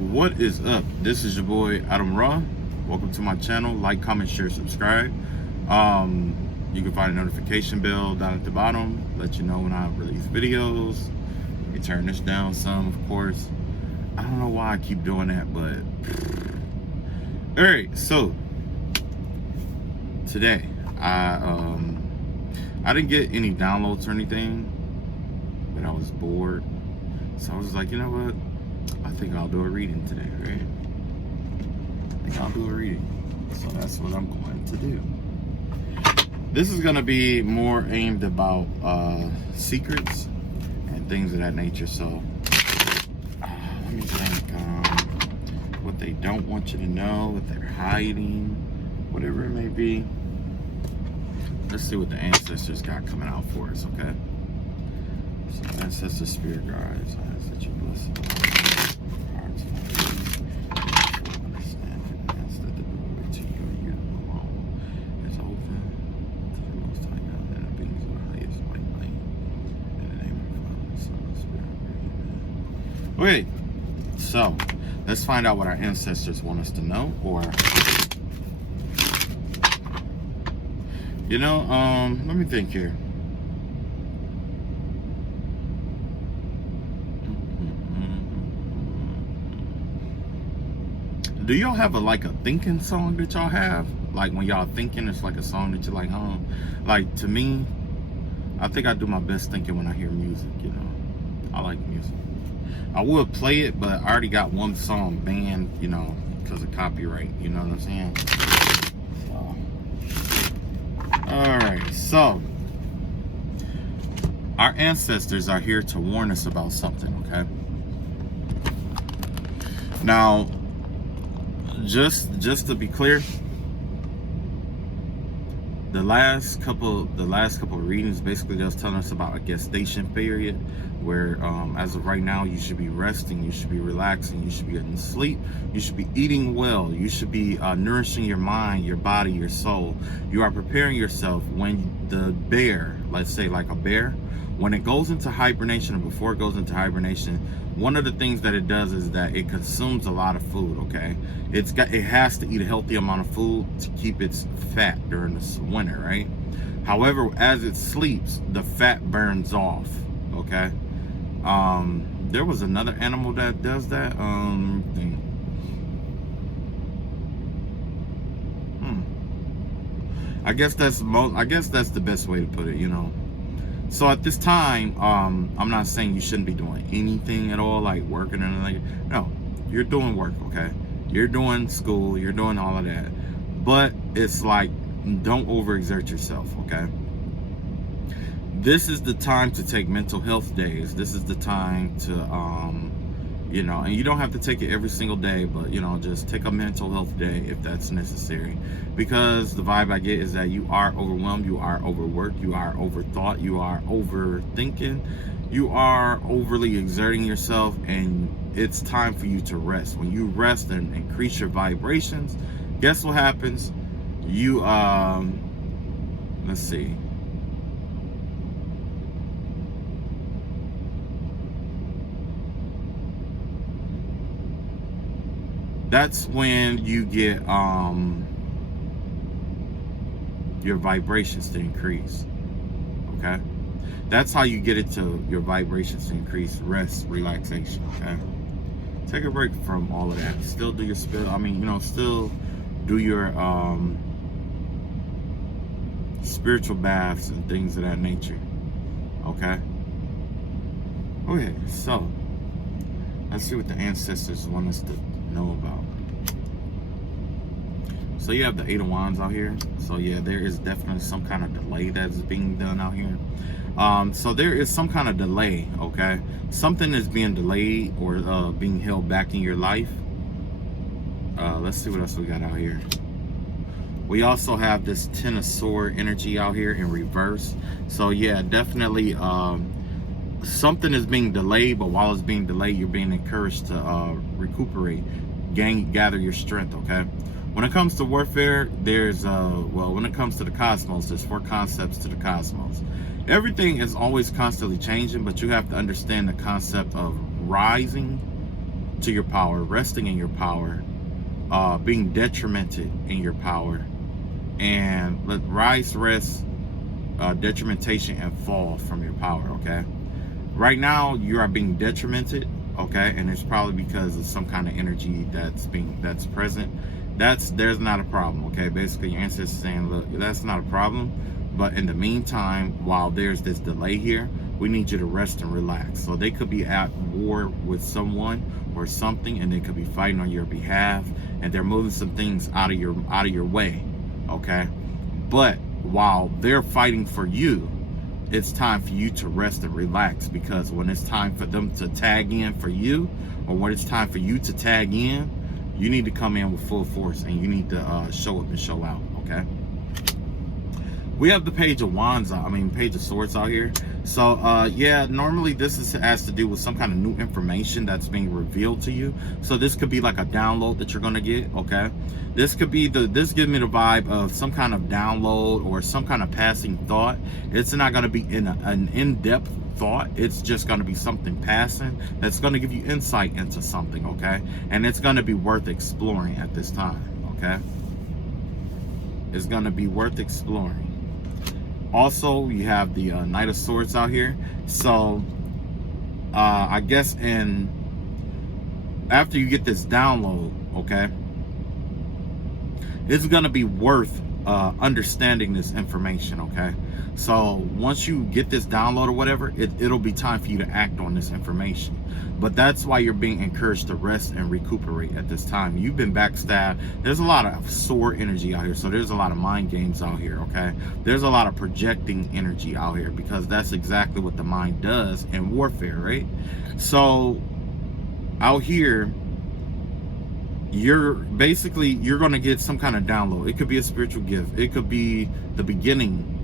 What is up? This is your boy Adam Raw. Welcome to my channel. Like, comment, share, subscribe. You can find a notification bell down at the bottom, let you know when I release videos. Let me turn this down some, of course. I don't know why I keep doing that, but alright, so today I didn't get any downloads or anything, but I was bored. So I was like, you know what? I think I'll do a reading today, right? I think I'll do a reading. So that's what I'm going to do. This is going to be more aimed about secrets and things of that nature. So let me think. What they don't want you to know, what they're hiding, whatever it may be. Let's see what the ancestors got coming out for us, okay? So ancestor spirit guides, I ask that you bless them. Hearts and understanding, ask that the doorway to you and you alone is open to the Most High God and the beings of the highest white light. In the name of the Father, the Son, and the Spirit, amen. Okay, so let's find out what our ancestors want us to know, or you know, let me think here. Do y'all have a thinking song that y'all have? Like when y'all thinking, it's like a song that you're like, like to me, I think I do my best thinking when I hear music, you know. I like music. I would play it, but I already got one song banned, you know, because of copyright, you know what I'm saying? So, alright, so our ancestors are here to warn us about something, okay? Now, just to be clear, the last couple of readings basically just telling us about a gestation period where as of right now you should be resting, you should be relaxing, you should be getting sleep, you should be eating well, you should be nourishing your mind, your body, your soul. You are preparing yourself when the bear, let's say like a bear, when it goes into hibernation, or before it goes into hibernation, one of the things that it does is that it consumes a lot of food, okay? It has to eat a healthy amount of food to keep its fat during the winter, right? However, as it sleeps, the fat burns off, okay? There was another animal that does that. I guess that's the best way to put it, you know. So at this time, I'm not saying you shouldn't be doing anything at all, like working or anything. No, you're doing work, okay? You're doing school, you're doing all of that. But it's like, don't overexert yourself, okay? This is the time to take mental health days. This is the time to, you know, and you don't have to take it every single day, but, you know, just take a mental health day if that's necessary. Because the vibe I get is that you are overwhelmed, you are overworked, you are overthought, you are overthinking, you are overly exerting yourself, and it's time for you to rest. When you rest and increase your vibrations, guess what happens? You, let's see. That's when you get your vibrations to increase, okay? That's how you get it to your vibrations to increase. Rest, relaxation, okay? Take a break from all of that. Still do your still do your spiritual baths and things of that nature, okay? Okay, so let's see what the ancestors want us to know about. So you have the Eight of Wands out here. So yeah, there is definitely some kind of delay that's being done out here. So there is some kind of delay, okay? Something is being delayed or being held back in your life. Let's see what else we got out here. We also have this Ten of Sword energy out here in reverse. So yeah, definitely something is being delayed, but while it's being delayed, you're being encouraged to recuperate, gather your strength, okay? When it comes to warfare, there's when it comes to the cosmos, there's 4 concepts to the cosmos. Everything is always constantly changing, but you have to understand the concept of rising to your power, resting in your power, being detrimented in your power, and let rise, rest, detrimentation, and fall from your power. Okay, right now you are being detrimented. Okay, and it's probably because of some kind of energy that's present. There's not a problem. Okay, basically your ancestors saying, look, that's not a problem, but in the meantime, while there's this delay here, we need you to rest and relax. So they could be at war with someone or something, and they could be fighting on your behalf, and they're moving some things out of your way. Okay, but while they're fighting for you, it's time for you to rest and relax, because when it's time for them to tag in for you, or when it's time for you to tag in, you need to come in with full force, and you need to show up and show out. Okay, we have the Page of Wands, Page of Swords out here. So yeah, normally this has to do with some kind of new information that's being revealed to you. So this could be like a download that you're gonna get. Okay, this could be this gives me the vibe of some kind of download or some kind of passing thought. It's not gonna be an in-depth thought. It's just gonna be something passing that's gonna give you insight into something. Okay, and it's gonna be worth exploring at this time. Okay, it's gonna be worth exploring. Also, you have the Knight of Swords out here. So I guess after you get this download, okay, it's gonna be worth understanding this information. Okay, so once you get this download or whatever, it'll be time for you to act on this information. But that's why you're being encouraged to rest and recuperate at this time. You've been backstabbed. There's a lot of sword energy out here. So there's a lot of mind games out here, okay? There's a lot of projecting energy out here, because that's exactly what the mind does in warfare, right? So out here, you're going to get some kind of download. It could be a spiritual gift. It could be the beginning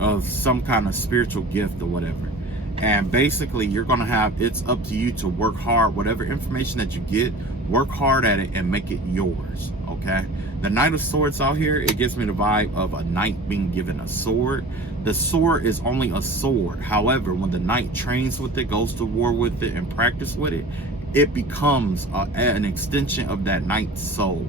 of some kind of spiritual gift or whatever. And basically you're going to have, it's up to you to work hard. Whatever information that you get, work hard at it and make it yours. Okay, the Knight of Swords out here, it gives me the vibe of a knight being given a sword. The sword is only a sword. However, when the knight trains with it, goes to war with it, and practice with it, it becomes an extension of that knight's soul.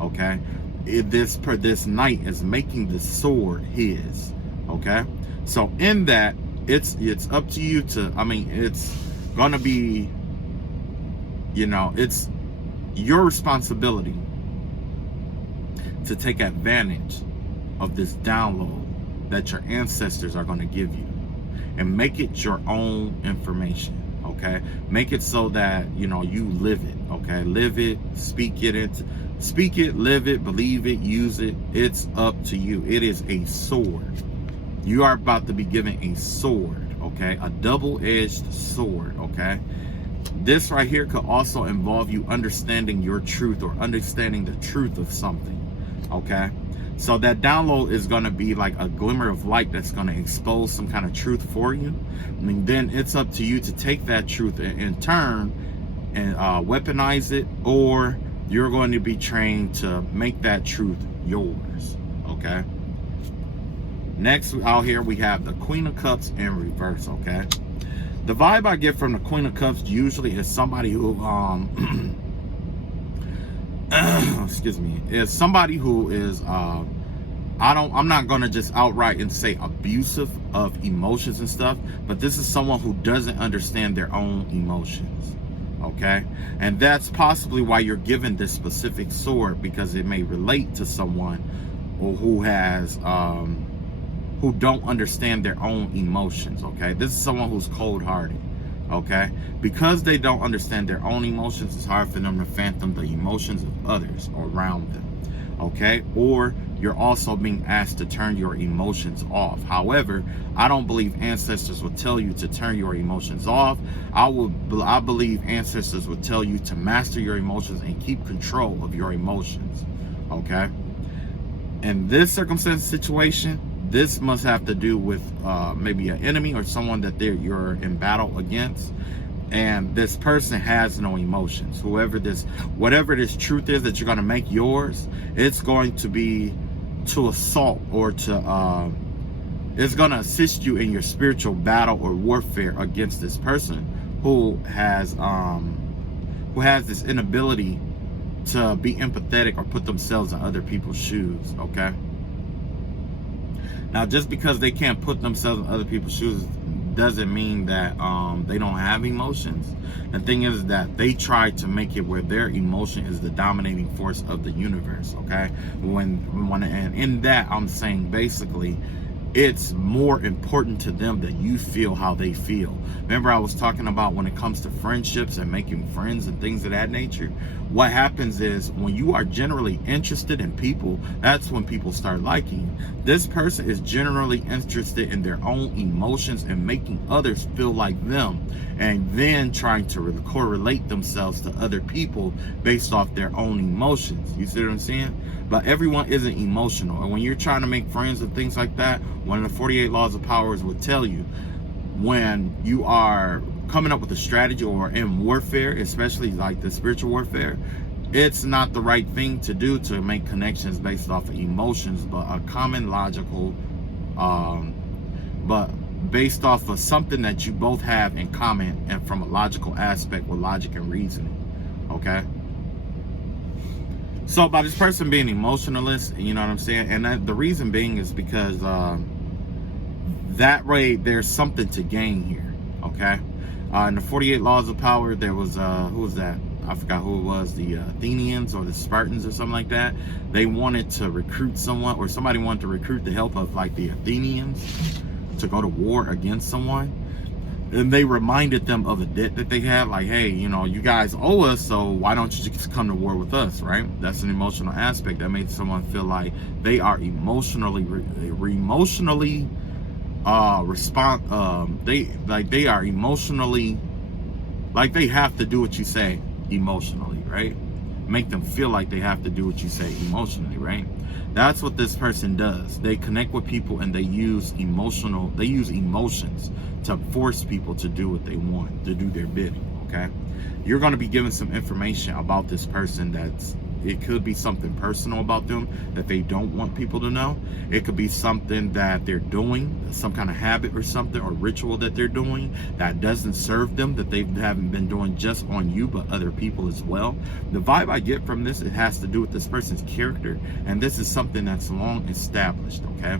Okay, this knight is making the sword his. Okay, so in that, it's up to you to, it's gonna be, it's your responsibility to take advantage of this download that your ancestors are going to give you, and make it your own information. Okay, make it so that you live it. Okay, live it, speak it, live it, believe it, use it. It's up to you. It is a sword. You are about to be given a sword, okay? A double-edged sword, okay? This right here could also involve you understanding your truth, or understanding the truth of something, okay? So that download is going to be like a glimmer of light that's going to expose some kind of truth for you. Then it's up to you to take that truth and in turn and weaponize it, or you're going to be trained to make that truth yours, okay? Next out here we have the Queen of Cups in reverse. Okay, the vibe I get from the Queen of Cups usually is somebody who excuse me, is somebody who is I'm not gonna just outright and say abusive of emotions and stuff, but this is someone who doesn't understand their own emotions. Okay, and that's possibly why you're given this specific sword, because it may relate to someone who has who don't understand their own emotions. Okay, this is someone who's cold-hearted. Okay, because they don't understand their own emotions, it's hard for them to fathom the emotions of others around them. Okay, or you're also being asked to turn your emotions off. However, I don't believe ancestors would tell you to turn your emotions off. I believe ancestors would tell you to master your emotions and keep control of your emotions. Okay, in this circumstance situation, this must have to do with maybe an enemy or someone that you're in battle against, and this person has no emotions. Whatever this truth is that you're going to make yours, it's going to be to assault, or to it's going to assist you in your spiritual battle or warfare against this person who who has this inability to be empathetic or put themselves in other people's shoes, okay? Now, just because they can't put themselves in other people's shoes doesn't mean that they don't have emotions. The thing is that they try to make it where their emotion is the dominating force of the universe, okay? And in that, I'm saying basically, it's more important to them that you feel how they feel. Remember, I was talking about when it comes to friendships and making friends and things of that nature. What happens is when you are generally interested in people, that's when people start liking you. This person is generally interested in their own emotions and making others feel like them, and then trying to correlate themselves to other people based off their own emotions. You see what I'm saying? But everyone isn't emotional. And when you're trying to make friends and things like that, one of the 48 laws of powers would tell you, when you are coming up with a strategy or in warfare, especially like the spiritual warfare, it's not the right thing to do to make connections based off of emotions, but a common logical, but based off of something that you both have in common and from a logical aspect with logic and reasoning, okay? So by this person being emotionalist, you know what I'm saying? And the reason being is because that way there's something to gain here, okay? In the 48 laws of power, there was, who was that? I forgot who it was, the Athenians or the Spartans or something like that. They wanted to recruit someone, or somebody wanted to recruit the help of like the Athenians to go to war against someone. And they reminded them of a debt that they had, like, hey, you know, you guys owe us, so why don't you just come to war with us, right? That's an emotional aspect that made someone feel like they are emotionally they are emotionally, like they have to do what you say emotionally, right? Make them feel like they have to do what you say emotionally, right? That's what this person does. They connect with people and they use emotions to force people to do what they want, to do their bidding, okay? You're going to be given some information about this person it could be something personal about them that they don't want people to know. It could be something that they're doing, some kind of habit or something, or ritual that they're doing that doesn't serve them, that they haven't been doing just on you, but other people as well. The vibe I get from this, it has to do with this person's character, and this is something that's long established, okay?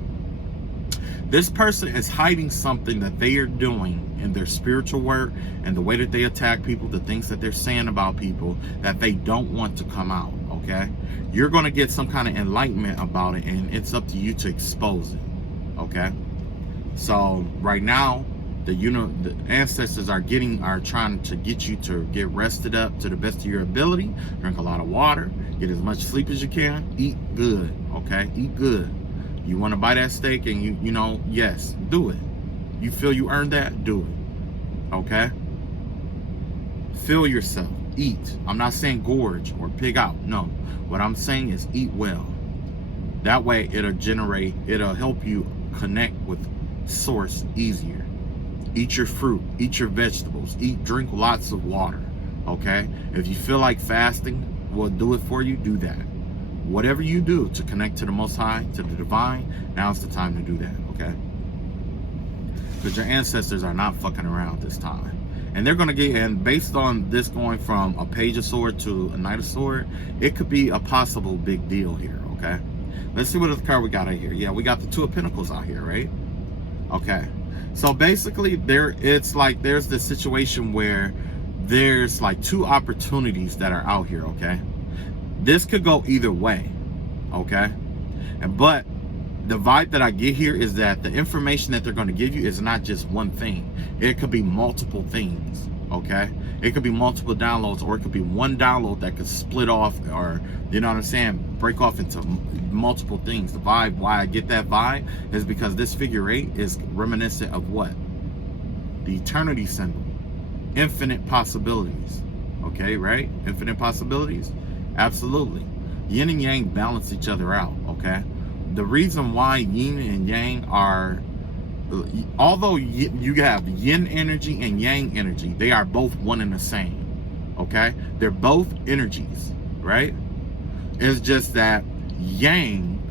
This person is hiding something that they are doing in their spiritual work and the way that they attack people, the things that they're saying about people that they don't want to come out, okay? You're going to get some kind of enlightenment about it, and it's up to you to expose it, okay? So right now, the ancestors are trying to get you to get rested up to the best of your ability, drink a lot of water, get as much sleep as you can, eat good, okay? Eat good. You want to buy that steak and you know, yes, do it. You feel you earned that, do it, okay? Fill yourself, eat. I'm not saying gorge or pig out, no. What I'm saying is eat well. That way it'll help you connect with source easier. Eat your fruit, eat your vegetables, drink lots of water, okay? If you feel like fasting will do it for you, do that. Whatever you do to connect to the Most High, to the Divine, now's the time to do that, okay? Because your ancestors are not fucking around this time. And they're going to and based on this going from a Page of Swords to a Knight of Swords, it could be a possible big deal here, okay? Let's see what other card we got out here. Yeah, we got the Two of Pentacles out here, right? Okay. So basically, it's like there's this situation where there's like two opportunities that are out here, okay? This could go either way, okay? But the vibe that I get here is that the information that they're going to give you is not just one thing. It could be multiple things, okay? It could be multiple downloads, or it could be one download that could split off, or, you know what I'm saying, break off into multiple things. The vibe, why I get that vibe, is because this figure 8 is reminiscent of what? The eternity symbol. Infinite possibilities, okay, right? Infinite possibilities. Absolutely. Yin and yang balance each other out, okay? The reason why yin and yang are, although you have yin energy and yang energy, they are both one and the same, okay? They're both energies, right? It's just that yang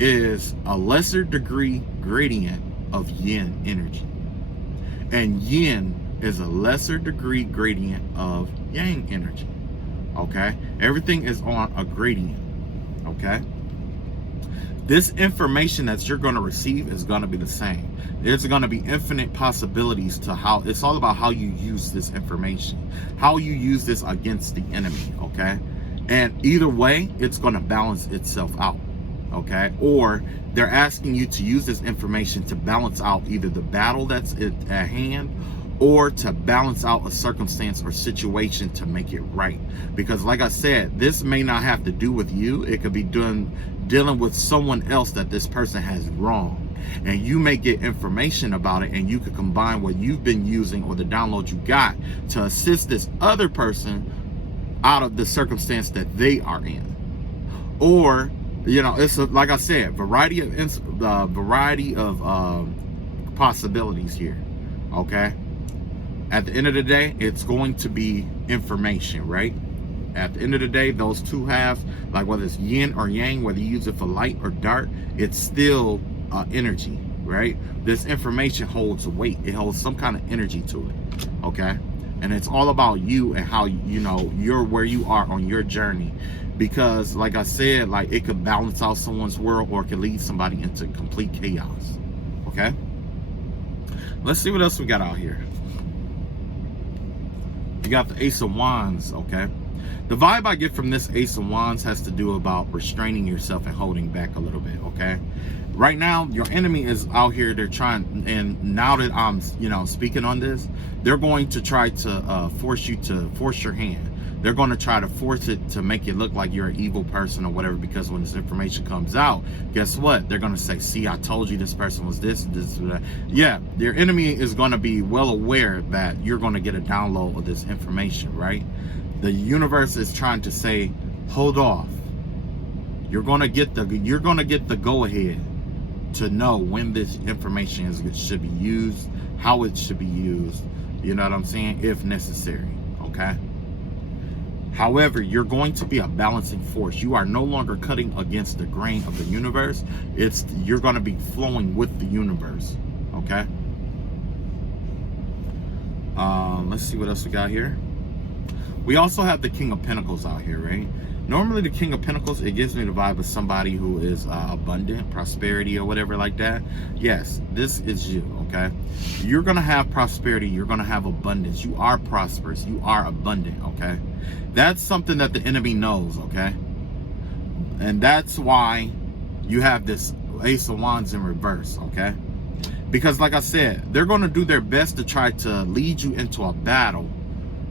is a lesser degree gradient of yin energy, and yin is a lesser degree gradient of yang energy. Okay, everything is on a gradient. Okay, this information that you're going to receive is going to be the same. There's going to be infinite possibilities to how it's all about how you use this information, how you use this against the enemy. Okay, and either way, it's going to balance itself out. Okay, or they're asking you to use this information to balance out either the battle that's at hand, or to balance out a circumstance or situation to make it right. Because like I said, this may not have to do with you. It could be dealing with someone else that this person has wronged. And you may get information about it, and you could combine what you've been using or the download you got to assist this other person out of the circumstance that they are in. Or, you know, it's like I said, variety of possibilities here. Okay. At the end of the day, it's going to be information, right? At the end of the day, those two halves, like whether it's yin or yang, whether you use it for light or dark, it's still energy, right? This information holds weight. It holds some kind of energy to it, okay? And it's all about you and how, you know, you're where you are on your journey. Because like I said, like it could balance out someone's world, or it could lead somebody into complete chaos, okay? Let's see what else we got out here. You got the Ace of Wands, okay? The vibe I get from this Ace of Wands has to do about restraining yourself and holding back a little bit, okay? Right now, your enemy is out here. They're trying, and now that I'm, you know, speaking on this, they're going to try to force your hand. They're going to try to force it to make it look like you're an evil person or whatever, because when this information comes out, guess what? They're going to say, see, I told you this person was this, that. Yeah, your enemy is going to be well aware that you're going to get a download of this information, right? The universe is trying to say, hold off. You're going to get the go-ahead to know when this information should be used, how it should be used, you know what I'm saying, if necessary, okay? However, you're going to be a balancing force. You are no longer cutting against the grain of the universe. You're going to be flowing with the universe, okay? Let's see what else we got here. We also have the King of Pentacles out here, right? Normally the King of Pentacles, it gives me the vibe of somebody who is abundant, prosperity or whatever like that. Yes, this is you, okay? You're going to have prosperity. You're going to have abundance. You are prosperous. You are abundant, okay? That's something that the enemy knows, okay? And that's why you have this Ace of Wands in reverse, okay? Because like I said, they're going to do their best to try to lead you into a battle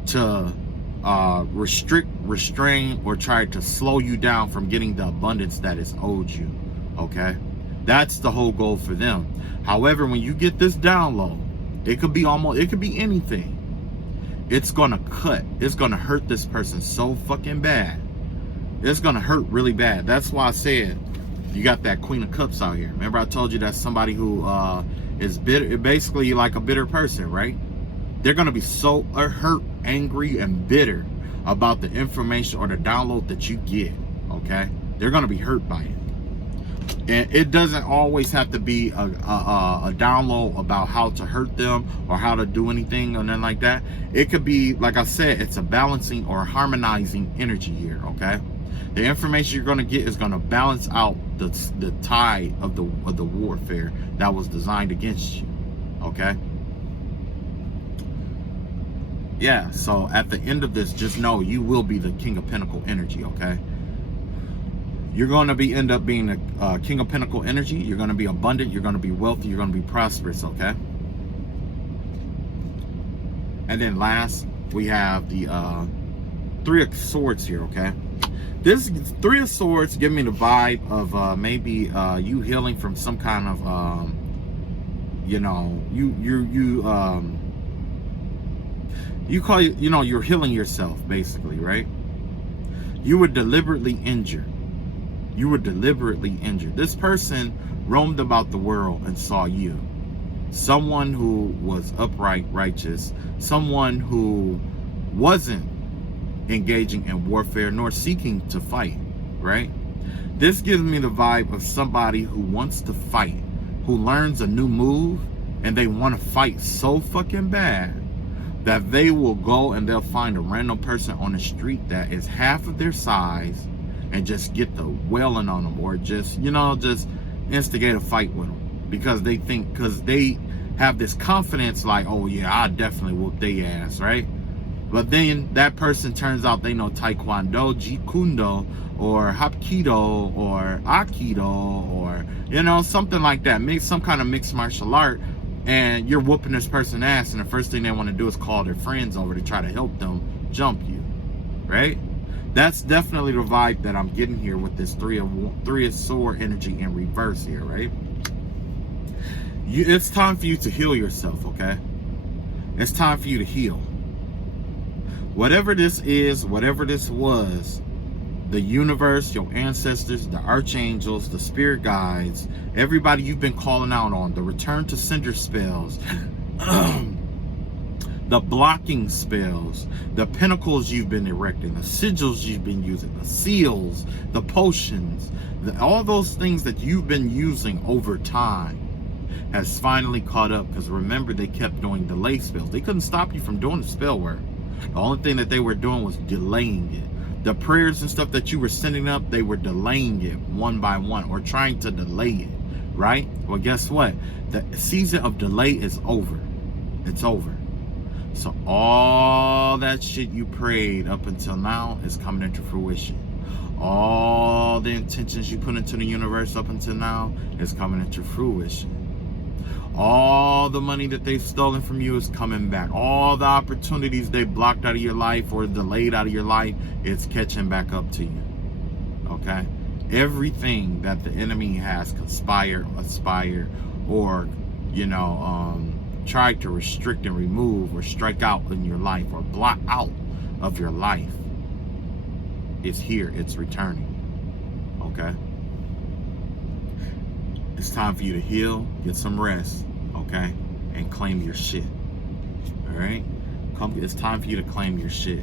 to restrain, or try to slow you down from getting the abundance that is owed you, okay? That's the whole goal for them. However, when you get this download, it could be anything. It's gonna cut. It's gonna hurt this person so fucking bad. It's gonna hurt really bad. That's why I said you got that Queen of Cups out here. Remember I told you that's somebody who is bitter, basically like a bitter person, right? They're gonna be so hurt, angry, and bitter about the information or the download that you get, okay? They're gonna be hurt by it. And it doesn't always have to be a download about how to hurt them or how to do anything or nothing like that. It could be, like I said, it's a balancing or harmonizing energy here, okay? The information you're going to get is going to balance out the tide of the warfare that was designed against you, okay? Yeah, so at the end of this, just know you will be the King of Pentacle energy, okay? You're going to end up being the King of Pentacle energy. You're going to be abundant. You're going to be wealthy. You're going to be prosperous, okay? And then last, we have the Three of Swords here, okay? This Three of Swords give me the vibe of maybe you healing from some kind of, you know, you call it, you know, you're healing yourself, basically, right? You were deliberately injured. You were deliberately injured. This person roamed about the world and saw you. Someone who was upright, righteous. Someone who wasn't engaging in warfare nor seeking to fight, right? This gives me the vibe of somebody who wants to fight, who learns a new move, and they want to fight so fucking bad that they will go and they'll find a random person on the street that is half of their size and just get the wailing on them, or just, you know, just instigate a fight with them, because they think, because they have this confidence like, oh yeah, I definitely whoop their ass, right? But then that person turns out they know Taekwondo, Jeet Kune Do, or Hapkido, or Aikido, or, you know, something like that. Make some kind of mixed martial art, and you're whooping this person's ass, and the first thing they want to do is call their friends over to try to help them jump you, right? That's definitely the vibe that I'm getting here with this three of sword energy in reverse here, right? It's time for you to heal yourself, okay? It's time for you to heal. Whatever this is, whatever this was, the universe, your ancestors, the archangels, the spirit guides, everybody you've been calling out on, the return to sender spells, the blocking spells, the pinnacles you've been erecting, the sigils you've been using, the seals, the potions, all those things that you've been using over time has finally caught up. Because remember, they kept doing delay spells. They couldn't stop you from doing the spell work. The only thing that they were doing was delaying it. The prayers and stuff that you were sending up, they were delaying it one by one, or trying to delay it, right? Well, guess what? The season of delay is over. It's over. So all that shit you prayed up until now is coming into fruition. All the intentions you put into the universe up until now is coming into fruition. All the money that they've stolen from you is coming back. All the opportunities they blocked out of your life or delayed out of your life, it's catching back up to you. Okay? Everything that the enemy has conspired, aspired, or, you know, tried to restrict and remove or strike out in your life or block out of your life is here. It's returning. Okay? It's time for you to heal, get some rest, okay? And claim your shit. Alright? It's time for you to claim your shit.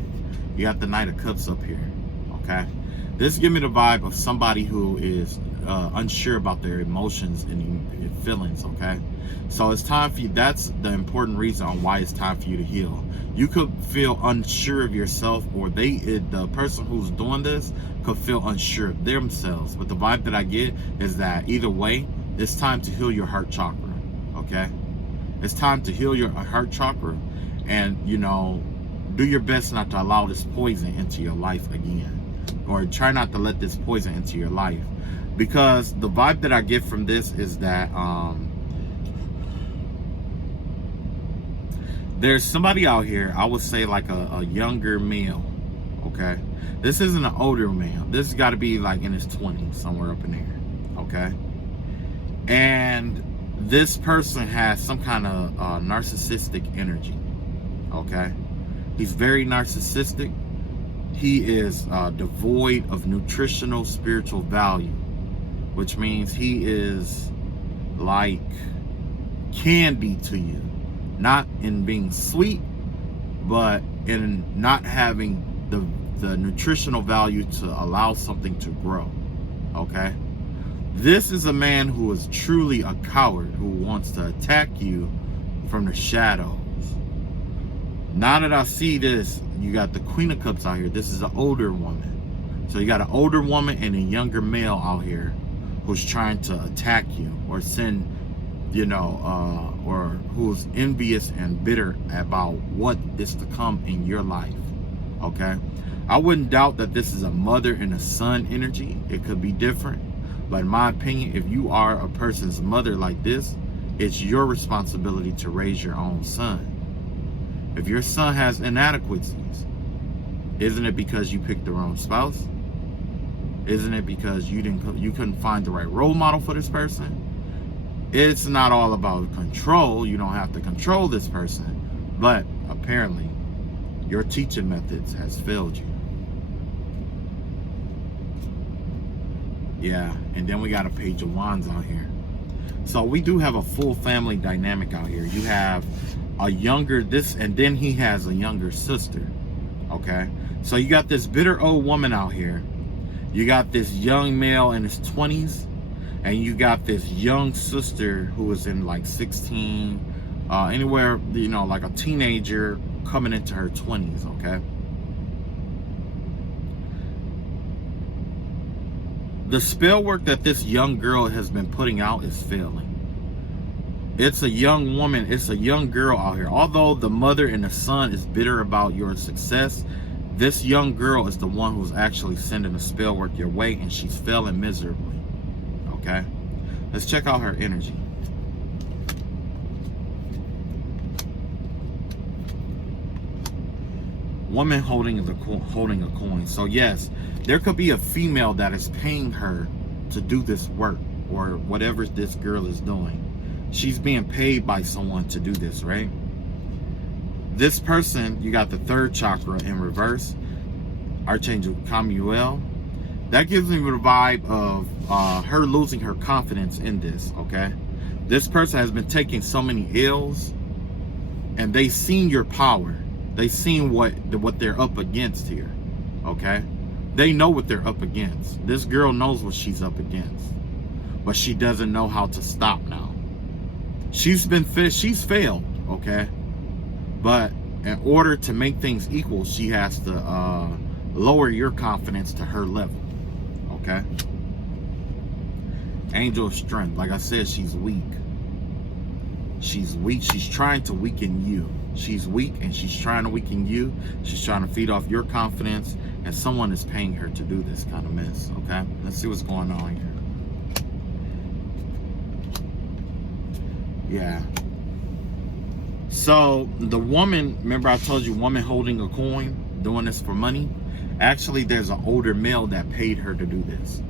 You got the Knight of Cups up here. Okay? This gives me the vibe of somebody who is unsure about their emotions and feelings, okay? So it's time for you. That's the important reason on why it's time for you to heal. You could feel unsure of yourself, or the person who's doing this could feel unsure of themselves. But the vibe that I get is that either way, it's time to heal your heart chakra, okay? It's time to heal your heart chakra, and, you know, do your best not to allow this poison into your life again, or try not to let this poison into your life. Because the vibe that I get from this is that there's somebody out here, I would say like a younger male, okay? This isn't an older male. This has got to be like in his 20s, somewhere up in there, okay? And this person has some kind of narcissistic energy, okay? He's very narcissistic. He is devoid of nutritional spiritual value, which means he is like candy to you. Not in being sweet, but in not having the nutritional value to allow something to grow, okay? This is a man who is truly a coward, who wants to attack you from the shadows. Now that I see this, you got the Queen of Cups out here. This is an older woman. So you got an older woman and a younger male out here who's trying to attack you or send, you know, or who's envious and bitter about what is to come in your life, okay? I wouldn't doubt that this is a mother and a son energy. It could be different. But in my opinion, if you are a person's mother like this, it's your responsibility to raise your own son. If your son has inadequacies, isn't it because you picked the wrong spouse? Isn't it because you couldn't find the right role model for this person? It's not all about control. You don't have to control this person. But apparently, your teaching methods has failed you. Yeah, and then we got a Page of Wands out here. So we do have a full family dynamic out here. You have a younger, and then he has a younger sister, okay? So you got this bitter old woman out here. You got this young male in his 20s, and you got this young sister who is in like 16, anywhere, you know, like a teenager coming into her 20s, okay? The spell work that this young girl has been putting out is failing. It's a young woman, it's a young girl out here. Although the mother and the son is bitter about your success, this young girl is the one who's actually sending the spell work your way, and she's failing miserably, okay? Let's check out her energy. Woman holding a coin. So yes, there could be a female that is paying her to do this work, or whatever this girl is doing. She's being paid by someone to do this, right? This person, you got the third chakra in reverse, Archangel Chamuel. That gives me the vibe of her losing her confidence in this, okay? This person has been taking so many ills, and they've seen your power. They've seen what they're up against here, okay? They know what they're up against. This girl knows what she's up against, but she doesn't know how to stop now. She's failed, okay? But in order to make things equal, she has to lower your confidence to her level, okay? Angel of Strength. Like I said, she's weak. She's weak. She's trying to weaken you. She's weak, and she's trying to weaken you. She's trying to feed off your confidence, and someone is paying her to do this kind of mess, okay? Let's see what's going on here. Yeah. So the woman, remember I told you, woman holding a coin, doing this for money. Actually, there's an older male that paid her to do this,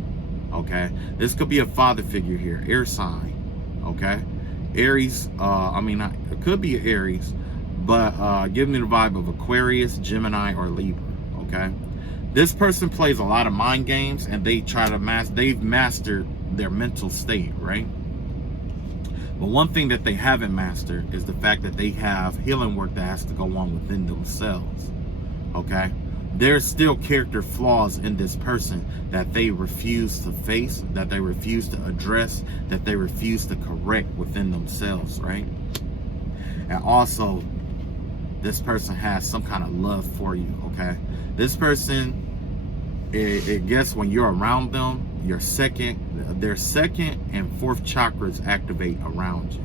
okay? This could be a father figure here, air sign, okay? Aries, it could be Aries, but give me the vibe of Aquarius, Gemini, or Libra, okay? This person plays a lot of mind games, and they try to they've mastered their mental state, right? But one thing that they haven't mastered is the fact that they have healing work that has to go on within themselves, okay? There's still character flaws in this person that they refuse to face, that they refuse to address, that they refuse to correct within themselves, right? And also, this person has some kind of love for you, okay? This person, it gets when you're around them, their second and fourth chakras activate around you,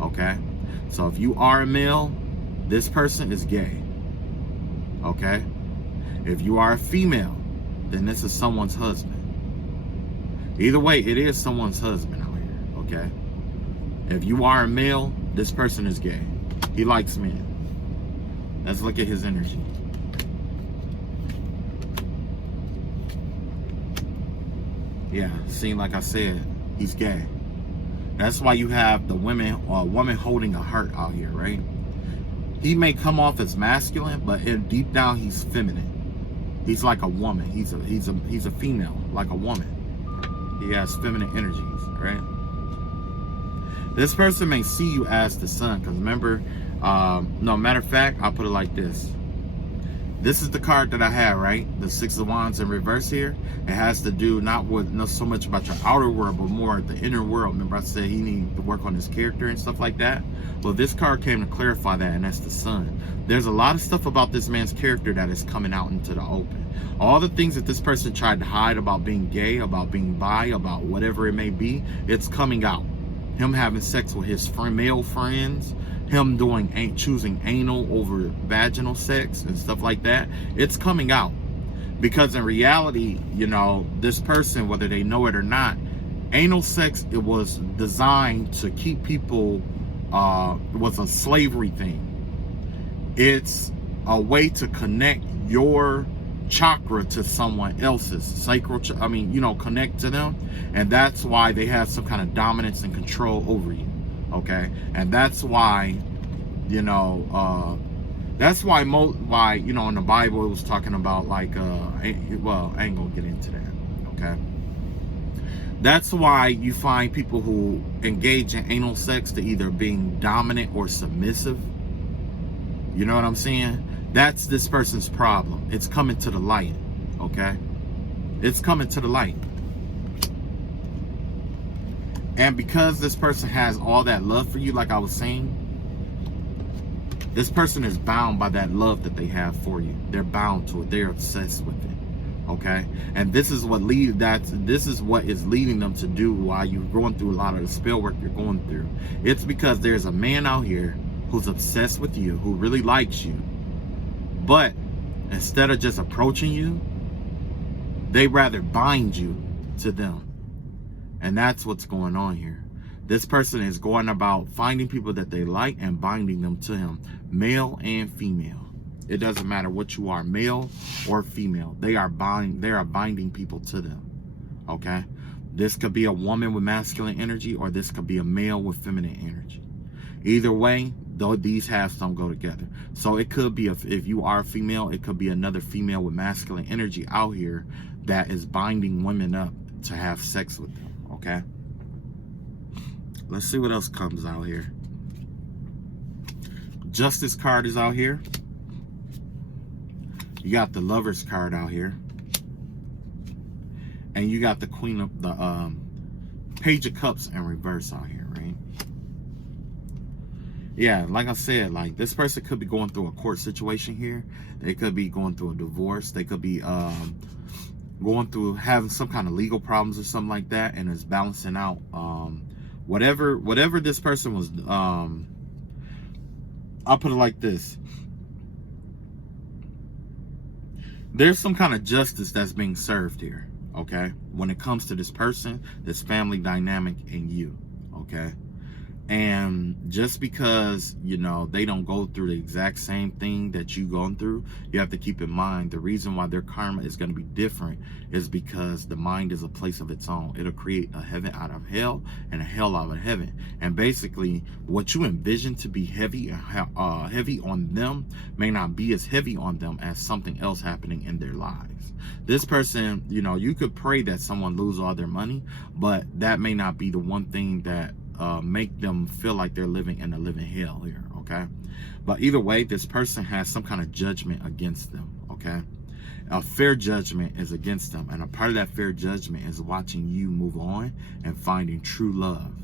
okay? So if you are a male, this person is gay, okay? If you are a female, then this is someone's husband. Either way, it is someone's husband out here, okay? If you are a male, this person is gay. He likes men. Let's look at his energy. Yeah, see, like I said, he's gay. That's why you have the woman holding a heart out here, right? He may come off as masculine, but deep down he's feminine. He's like a woman. He's a female, like a woman. He has feminine energies, right? This person may see you as the sun, because remember, no, matter of fact, I'll put it like this. This is the card that I have, right? The Six of Wands in reverse here. It has to do not so much about your outer world, but more the inner world. Remember I said he needs to work on his character and stuff like that? Well, this card came to clarify that, and that's the sun. There's a lot of stuff about this man's character that is coming out into the open. All the things that this person tried to hide about being gay, about being bi, about whatever it may be, it's coming out. Him having sex with his male friends, him choosing anal over vaginal sex and stuff like that, it's coming out. Because in reality, you know, this person, whether they know it or not, anal sex, it was designed to keep people, it was a slavery thing. It's a way to connect your chakra to someone else's sacral, connect to them. And that's why they have some kind of dominance and control over you. Okay, and that's why, that's why in the Bible it was talking about I ain't gonna get into that. Okay, that's why you find people who engage in anal sex to either being dominant or submissive. You know what I'm saying? That's this person's problem. It's coming to the light. Okay, it's coming to the light. And because this person has all that love for you, like I was saying, This person is bound by that love that they have for you. They're bound to it. They're obsessed with it. Okay, and this is what this is what is leading them to do while you're going through a lot of the spell work you're going through. It's because there's a man out here who's obsessed with you, who really likes you, but instead of just approaching you, they rather bind you to them. And that's what's going on here. This person is going about finding people that they like and binding them to him, male and female. It doesn't matter what you are, male or female. They are binding people to them. Okay? This could be a woman with masculine energy, or this could be a male with feminine energy. Either way, though, these halves don't go together. So it could be, if you are a female, it could be another female with masculine energy out here that is binding women up to have sex with them. Okay? Let's see what else comes out here. Justice card is out here. You got the Lovers card out here. And you got the Queen of the Page of Cups in reverse out here, right? Yeah, like I said, like this person could be going through a court situation here. They could be going through a divorce. They could be going through having some kind of legal problems or something like that, and it's balancing out whatever this person was. I'll put it like this. There's some kind of justice that's being served here, okay? When it comes to this person, this family dynamic, and you, okay? And just because, you know, they don't go through the exact same thing that you've gone through, you have to keep in mind the reason why their karma is going to be different is because the mind is a place of its own. It'll create a heaven out of hell and a hell out of heaven. And basically, what you envision to be heavy on them may not be as heavy on them as something else happening in their lives. This person, you know, you could pray that someone lose all their money, but that may not be the one thing that make them feel like they're living in a living hell here, okay? But either way, this person has some kind of judgment against them, okay? A fair judgment is against them, and a part of that fair judgment is watching you move on and finding true love,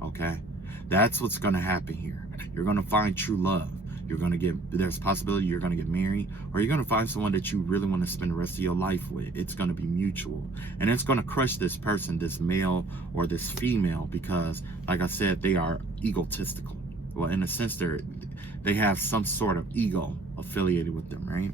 okay? That's what's going to happen here. You're going to find true love. You're going to there's a possibility you're going to get married, or you're going to find someone that you really want to spend the rest of your life with. It's going to be mutual, and it's going to crush this person, this male or this female, because like I said, they are egotistical. Well, in a sense, they have some sort of ego affiliated with them, right?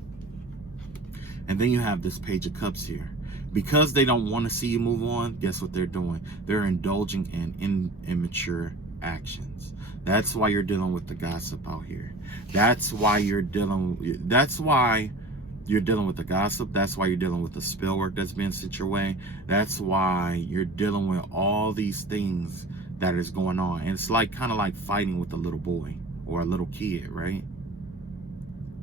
And then you have this Page of Cups here. Because they don't want to see you move on, guess what they're doing? They're indulging in immature actions. That's why you're dealing with the gossip out here. That's why you're dealing with the gossip. That's why you're dealing with the spell work that's being sent your way. That's why you're dealing with all these things that is going on. And it's like kind of like fighting with a little boy or a little kid, right?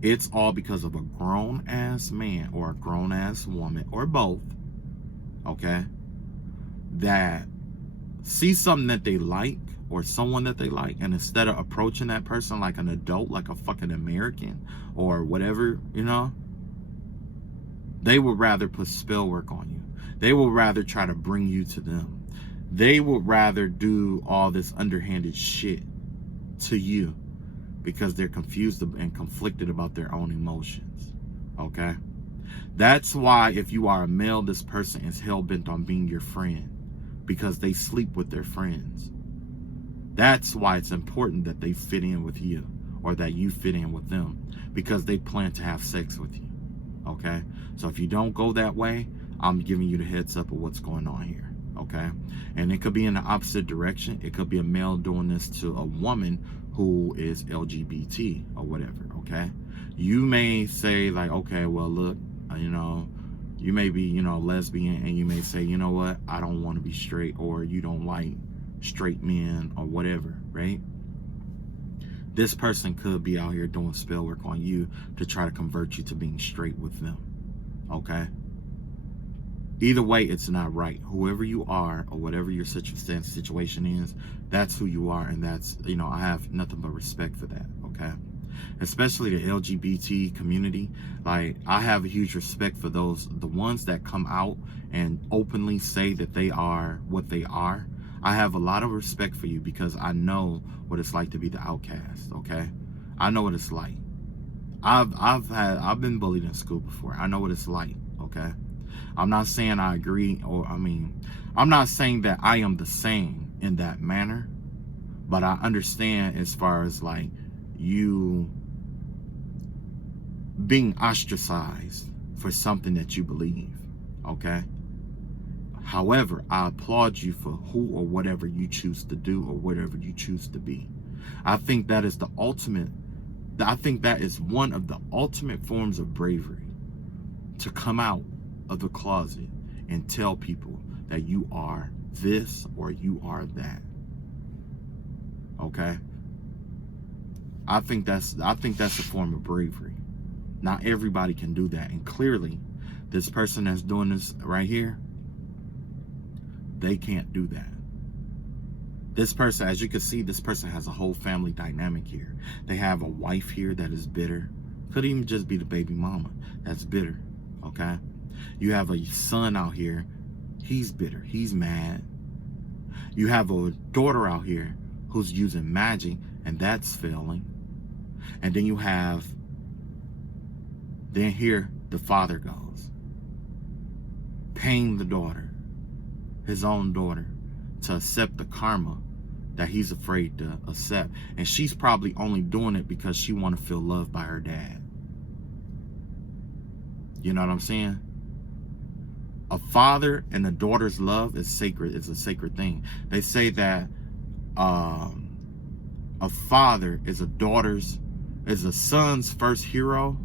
It's all because of a grown-ass man or a grown-ass woman or both, okay, that see something that they like or someone that they like, and instead of approaching that person like an adult, like a fucking American or whatever, you know, they would rather put spell work on you. They will rather try to bring you to them. They would rather do all this underhanded shit to you because they're confused and conflicted about their own emotions, okay? That's why if you are a male, this person is hell-bent on being your friend because they sleep with their friends. That's why it's important that they fit in with you or that you fit in with them, because they plan to have sex with you, okay? So if you don't go that way, I'm giving you the heads up of what's going on here, okay? And it could be in the opposite direction. It could be a male doing this to a woman who is LGBT or whatever, okay? You may say like, okay, well, look, you know, you may be, you know, lesbian, and you may say, you know what, I don't want to be straight, or you don't like straight men or whatever, right? This person could be out here doing spell work on you to try to convert you to being straight with them, okay? Either way, it's not right. Whoever you are or whatever your situation is, that's who you are, and that's, you know, I have nothing but respect for that, okay? Especially the LGBT community. Like, I have a huge respect for the ones that come out and openly say that they are what they are. I have a lot of respect for you because I know what it's like to be the outcast, okay? I know what it's like. I've been bullied in school before. I know what it's like, okay? I'm not saying I agree, or I'm not saying that I am the same in that manner, but I understand as far as like you being ostracized for something that you believe, okay? However, I applaud you for who or whatever you choose to do or whatever you choose to be. I think that is the ultimate, I think that is one of the ultimate forms of bravery, to come out of the closet and tell people that you are this or you are that. Okay? I think that's a form of bravery. Not everybody can do that. And clearly, this person that's doing this right here, they can't do that. This person, as you can see, this person has a whole family dynamic here. They have a wife here that is bitter. Could even just be the baby mama that's bitter, okay? You have a son out here. He's bitter. He's mad. You have a daughter out here who's using magic, and that's failing. And then you have, then here the father goes, paying the daughter, his own daughter, to accept the karma that he's afraid to accept. And she's probably only doing it because she want to feel loved by her dad. You know what I'm saying? A father and a daughter's love is sacred. It's a sacred thing. They say that a father is a son's first hero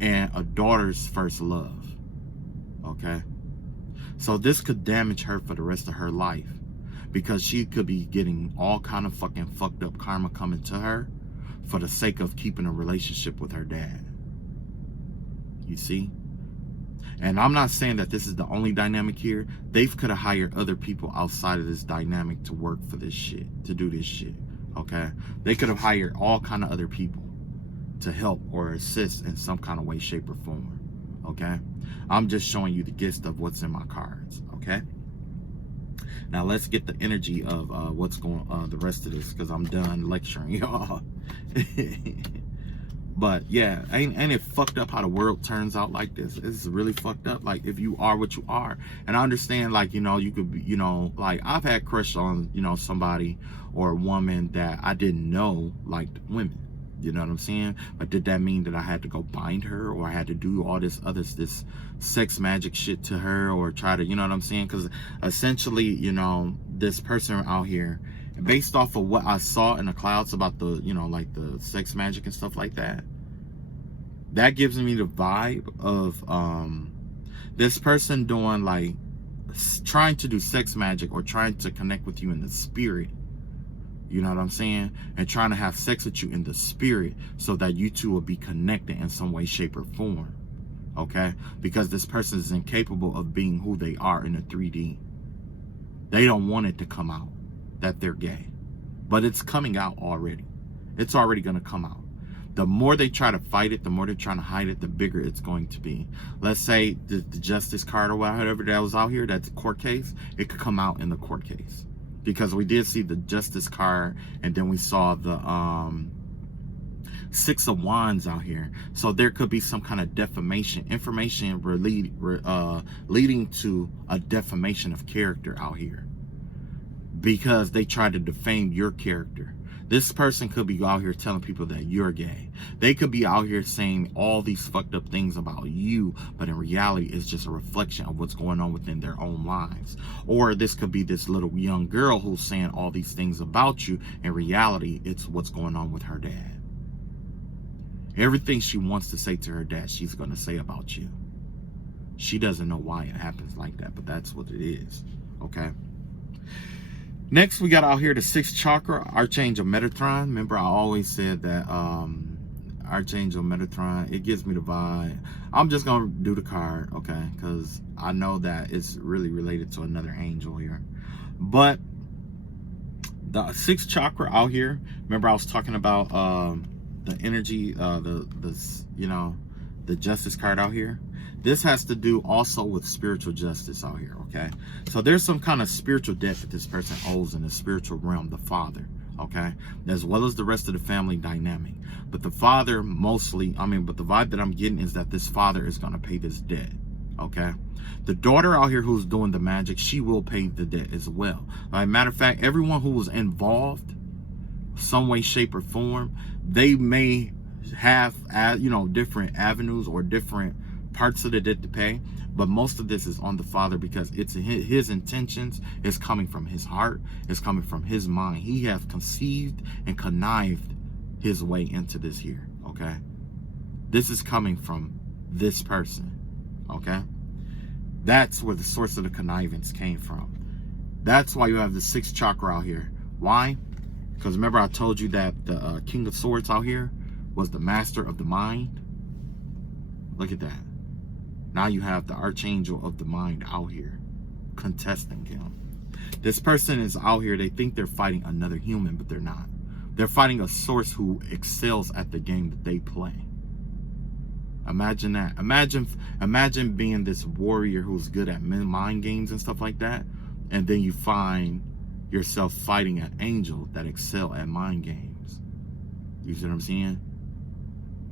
and a daughter's first love. Okay? So this could damage her for the rest of her life, because she could be getting all kind of fucking fucked up karma coming to her for the sake of keeping a relationship with her dad. You see? And I'm not saying that this is the only dynamic here. They could have hired other people outside of this dynamic to work for this shit, to do this shit, okay? They could have hired all kind of other people to help or assist in some kind of way, shape, or form, okay? I'm just showing you the gist of what's in my cards, okay? Now let's get the energy of what's going on the rest of this, because I'm done lecturing y'all. But yeah, ain't it fucked up how the world turns out like this? It's really fucked up. Like, if you are what you are, and I understand, like, you know, you could be, you know, like, I've had crush on, you know, somebody or a woman that I didn't know liked women. You know what I'm saying? But did that mean that I had to go bind her, or I had to do all this sex magic shit to her, or try to, you know what I'm saying? Because essentially, you know, this person out here, based off of what I saw in the clouds about the, you know, like the sex magic and stuff like that, that gives me the vibe of this person doing, like, trying to do sex magic or trying to connect with you in the spirit. You know what I'm saying? And trying to have sex with you in the spirit so that you two will be connected in some way, shape, or form. Okay? Because this person is incapable of being who they are in the 3D. They don't want it to come out that they're gay. But it's coming out already. It's already going to come out. The more they try to fight it, the more they're trying to hide it, the bigger it's going to be. Let's say the justice card or whatever that was out here, that's a court case, it could come out in the court case. Because we did see the justice card, and then we saw the Six of Wands out here. So there could be some kind of defamation, information leading to a defamation of character out here, because they tried to defame your character. This person could be out here telling people that you're gay. They could be out here saying all these fucked up things about you, but in reality, it's just a reflection of what's going on within their own lives. Or this could be this little young girl who's saying all these things about you. In reality, it's what's going on with her dad. Everything she wants to say to her dad, she's going to say about you. She doesn't know why it happens like that, but that's what it is. Okay? Next, we got out here the 6th chakra, Archangel Metatron. Remember, I always said that Archangel Metatron, it gives me the vibe. I'm just going to do the card, okay? Because I know that it's really related to another angel here. But the 6th chakra out here, remember I was talking about the energy, the justice card out here. This has to do also with spiritual justice out here, okay? So there's some kind of spiritual debt that this person owes in the spiritual realm, the father, okay, as well as the rest of the family dynamic. But the father mostly, but the vibe that I'm getting is that this father is going to pay this debt, okay? The daughter out here who's doing the magic, she will pay the debt as well. Matter of fact, everyone who was involved, some way, shape, or form, they may have, different avenues or different parts of the debt to pay, but most of this is on the father because it's his intentions is coming from his heart, it's coming from his mind. He has conceived and connived his way into this here, okay? This is coming from this person, okay? That's where the source of the connivance came from. That's why you have the 6th chakra out here. Why? Because remember I told you that the King of Swords out here was the master of the mind. Look at that. Now you have the archangel of the mind out here contesting him. This person is out here, they think they're fighting another human, but they're not. They're fighting a source who excels at the game that they play. Imagine that. Imagine being this warrior who's good at mind games and stuff like that, and then you find yourself fighting an angel that excel at mind games. You see what I'm saying?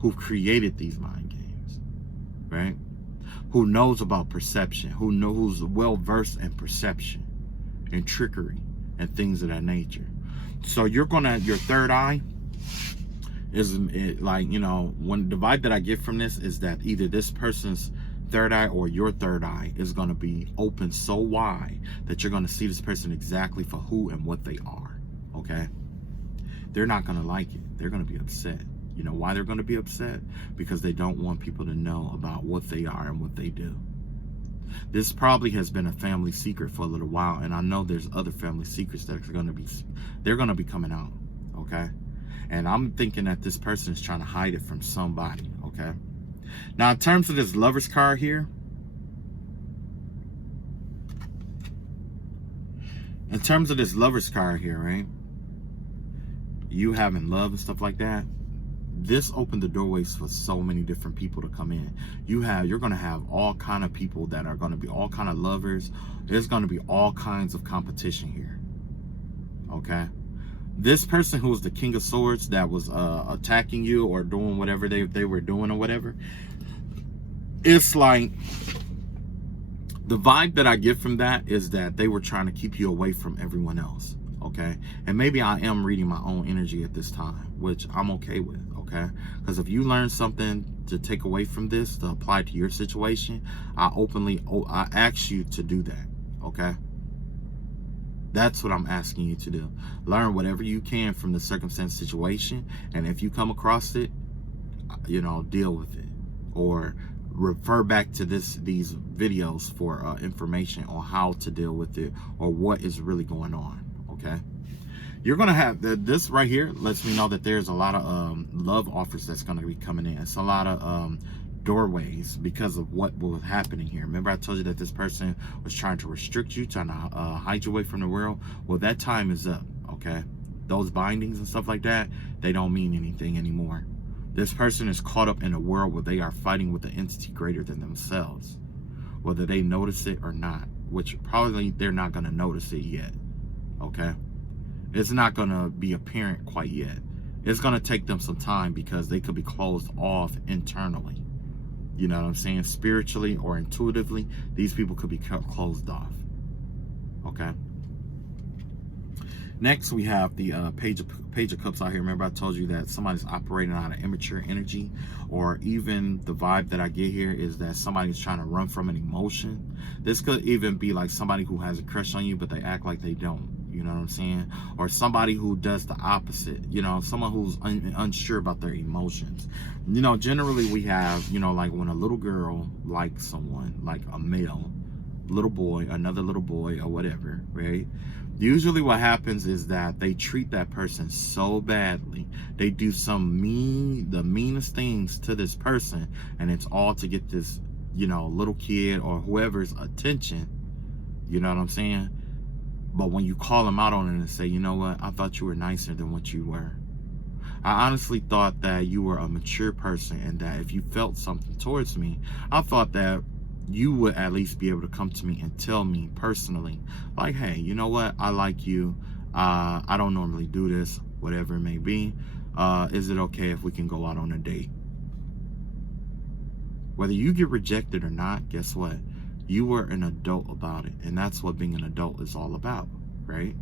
Who created these mind games, right? Who knows about perception, who's well versed in perception and trickery and things of that nature. So your third eye is when the vibe that I get from this is that either this person's third eye or your third eye is going to be open so wide that you're going to see this person exactly for who and what they are, okay? They're not going to like it. They're going to be upset. You know why they're going to be upset? Because they don't want people to know about what they are and what they do. This probably has been a family secret for a little while, and I know there's other family secrets that are going to be coming out, okay? And I'm thinking that this person is trying to hide it from somebody, okay? Now, in terms of this Lover's card here, right? You having love and stuff like that. This opened the doorways for so many different people to come in. You're going to have all kind of people that are going to be all kind of lovers. There's going to be all kinds of competition here, okay? This person who's the King of Swords that was attacking you or doing whatever they were doing or whatever, it's like the vibe that I get from that is that they were trying to keep you away from everyone else, okay? And maybe I am reading my own energy at this time, which I'm okay with, okay? Because if you learn something to take away from this to apply to your situation, I ask you to do that, okay? That's what I'm asking you to do. Learn whatever you can from the circumstance situation, and if you come across it, deal with it, or refer back to these videos for information on how to deal with it or what is really going on, okay? You're gonna have this right here lets me know that there's a lot of love offers that's gonna be coming in. It's a lot of doorways because of what was happening here. Remember I told you that this person was trying to restrict you, trying to hide you away from the world? Well, that time is up, okay? Those bindings and stuff like that, they don't mean anything anymore. This person is caught up in a world where they are fighting with an entity greater than themselves, whether they notice it or not, which probably they're not going to notice it yet, okay? It's not going to be apparent quite yet. It's going to take them some time because they could be closed off internally. You know what I'm saying? Spiritually or intuitively, these people could be closed off, okay? Next, we have the Page of Cups out here. Remember I told you that somebody's operating out of immature energy, or even the vibe that I get here is that somebody's trying to run from an emotion. This could even be like somebody who has a crush on you, but they act like they don't. You know what I'm saying? Or somebody who does the opposite. Someone who's unsure about their emotions. Generally we have, like when a little girl likes someone, like a male, little boy, another little boy, or whatever, right? Usually what happens is that they treat that person so badly. They do the meanest things to this person, and it's all to get this, little kid or whoever's attention. You know what I'm saying? But when you call them out on it and say, you know what, I thought you were nicer than what you were. I honestly thought that you were a mature person, and that if you felt something towards me, I thought that you would at least be able to come to me and tell me personally, like, hey, you know what, I like you, I don't normally do this, whatever it may be. Is it okay if we can go out on a date? Whether you get rejected or not, guess what? You were an adult about it. And that's what being an adult is all about, right?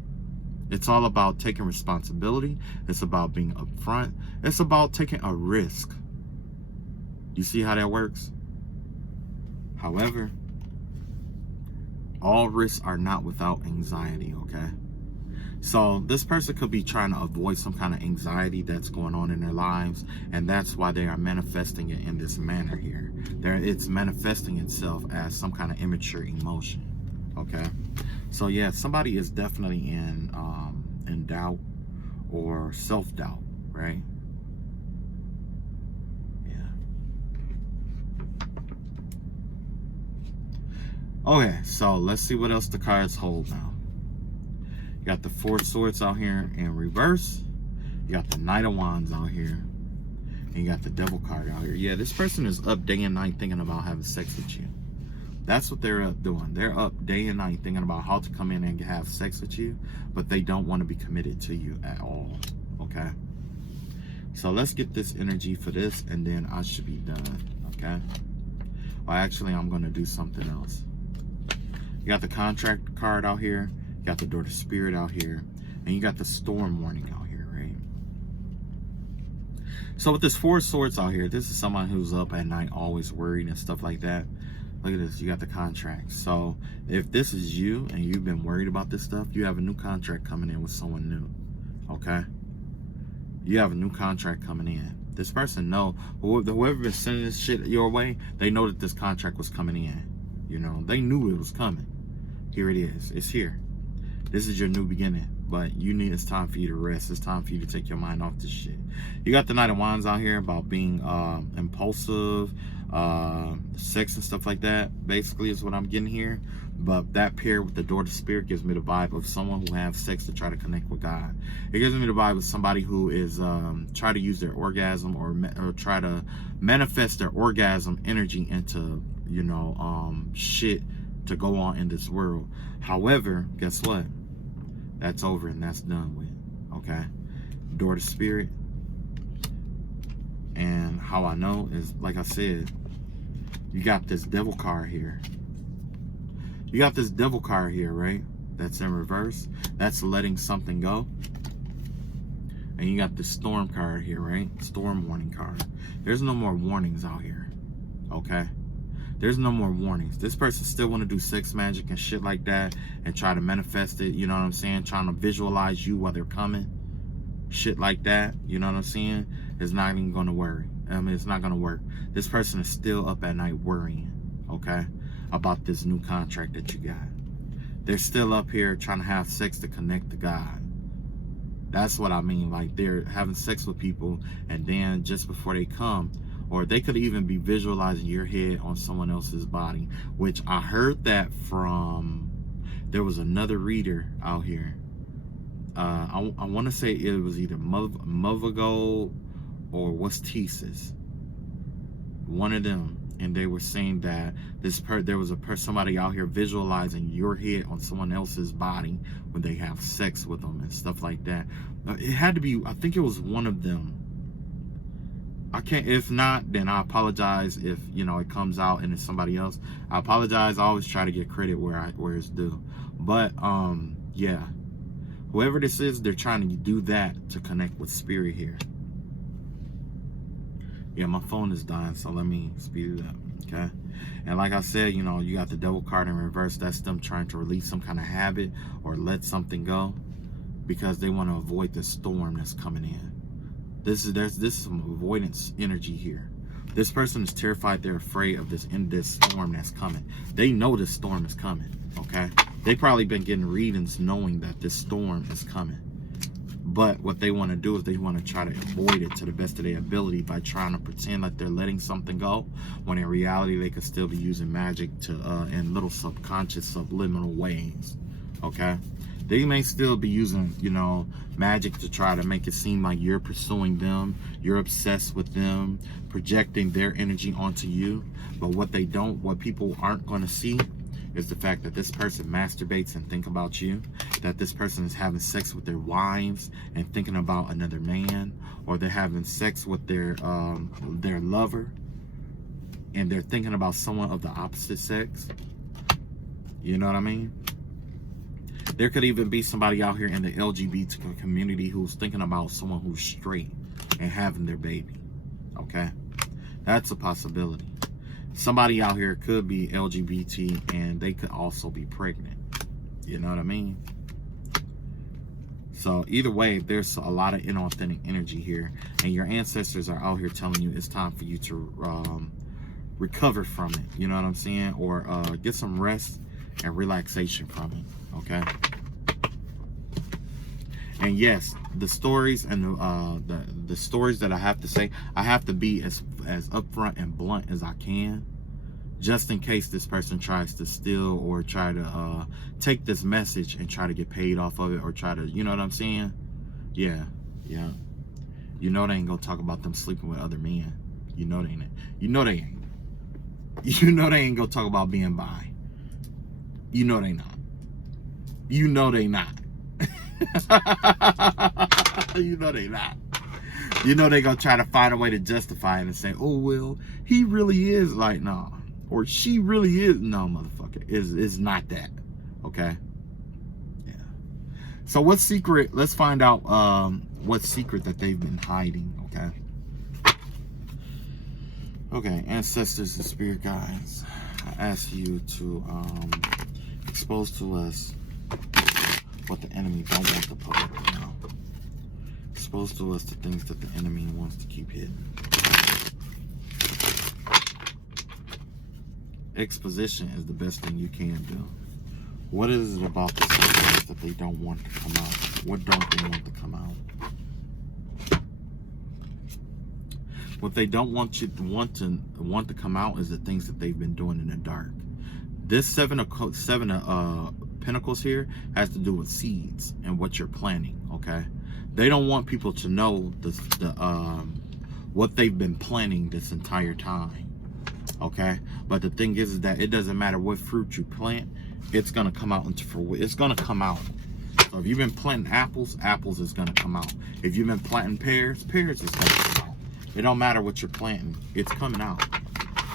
It's all about taking responsibility. It's about being upfront. It's about taking a risk. You see how that works? However, all risks are not without anxiety, okay? So this person could be trying to avoid some kind of anxiety that's going on in their lives, and that's why they are manifesting it in this manner here. It's manifesting itself as some kind of immature emotion, okay? So yeah, somebody is definitely in doubt or self-doubt, right? Okay, so let's see what else the cards hold now. You got the Four of Swords out here in reverse. You got the Knight of Wands out here. And you got the Devil card out here. Yeah, this person is up day and night thinking about having sex with you. That's what they're up doing. They're up day and night thinking about how to come in and have sex with you, but they don't want to be committed to you at all, okay? So let's get this energy for this, and then I should be done, okay? Well, actually, I'm going to do something else. You got the Contract card out here. You got the Door to Spirit out here. And you got the Storm warning out here, right? So with this Four of Swords out here, this is someone who's up at night always worried and stuff like that. Look at this. You got the contract. So if this is you and you've been worried about this stuff, you have a new contract coming in with someone new, okay? You have a new contract coming in. This person know, whoever been sending this shit your way, they know that this contract was coming in. You know, they knew it was coming. Here it is. It's here. This is your new beginning, but it's time for you to rest. It's time for you to take your mind off this shit. You got the Knight of Wands out here about being impulsive, sex and stuff like that, basically is what I'm getting here. But that paired with the Door to Spirit gives me the vibe of someone who has sex to try to connect with God. It gives me the vibe of somebody who is try to use their orgasm or try to manifest their orgasm energy into, you know, shit to go on in this world. However, guess what? That's over and that's done with, okay? Door to Spirit. And how I know is, like I said, you got this Devil card here. You got this Devil card here, right? That's in reverse. That's letting something go. And you got the Storm card here, right? Storm warning card. There's no more warnings out here, okay? There's no more warnings. This person still want to do sex magic and shit like that and try to manifest it, you know what I'm saying? Trying to visualize you while they're coming. Shit like that, you know what I'm saying? It's not even going to work. It's not going to work. This person is still up at night worrying, okay, about this new contract that you got. They're still up here trying to have sex to connect to God. That's what I mean. Like, they're having sex with people, and then just before they come, or they could even be visualizing your head on someone else's body, which I heard that from, there was another reader out here. I want to say it was either Movago or Priestess. One of them. And they were saying that there was somebody out here visualizing your head on someone else's body when they have sex with them and stuff like that. It had to be, I think it was one of them. I can't, if not, then I apologize if, you know, it comes out and it's somebody else. I apologize. I always try to get credit where it's due. But yeah, whoever this is, they're trying to do that to connect with spirit here. Yeah, my phone is dying, so let me speed it up, okay? And like I said, you know, you got the Devil card in reverse. That's them trying to release some kind of habit or let something go because they want to avoid the storm that's coming in. This is some avoidance energy here. This person is terrified. They're afraid of this storm that's coming. They know this storm is coming, okay? They probably been getting readings knowing that this storm is coming. But what they want to do is they want to try to avoid it to the best of their ability by trying to pretend like they're letting something go, when in reality they could still be using magic to in little subconscious, subliminal ways, okay? They may still be using, you know, magic to try to make it seem like you're pursuing them, you're obsessed with them, projecting their energy onto you. But what people aren't going to see is the fact that this person masturbates and think about you, that this person is having sex with their wives and thinking about another man, or they're having sex with their lover and they're thinking about someone of the opposite sex. You know what I mean? There could even be somebody out here in the LGBT community who's thinking about someone who's straight and having their baby. Okay? That's a possibility. Somebody out here could be LGBT and they could also be pregnant. You know what I mean? So either way, there's a lot of inauthentic energy here. And your ancestors are out here telling you it's time for you to recover from it. You know what I'm saying? Or get some rest and relaxation from it. Okay? And yes, the stories and the stories that I have to say, I have to be as upfront and blunt as I can, just in case this person tries to steal or try to take this message and try to get paid off of it, or try to, you know what I'm saying? Yeah. You know they ain't gonna talk about them sleeping with other men. You know they ain't. You know they ain't. You know they ain't gonna talk about being bi. You know they not. You know they not. You know they not. You know they gonna try to find a way to justify it and say, oh well, he really is like, no, or she really is. No, motherfucker, is not that. Okay? Yeah. So what secret, let's find out what secret that they've been hiding. Okay, ancestors and spirit guides, I ask you to expose to us what the enemy don't want the public to know. Expose to us the things that the enemy wants to keep hidden. Exposition is the best thing you can do. What is it about the secrets that they don't want to come out? What don't they want to come out? What they don't want you to want to come out is the things that they've been doing in the dark. This seven of Pentacles here has to do with seeds and what you're planting. Okay, they don't want people to know what they've been planting this entire time. Okay, but the thing is that it doesn't matter what fruit you plant, it's gonna come out into fruition. It's gonna come out. So if you've been planting apples, apples is gonna come out. If you've been planting pears, pears is gonna come out. It don't matter what you're planting, it's coming out.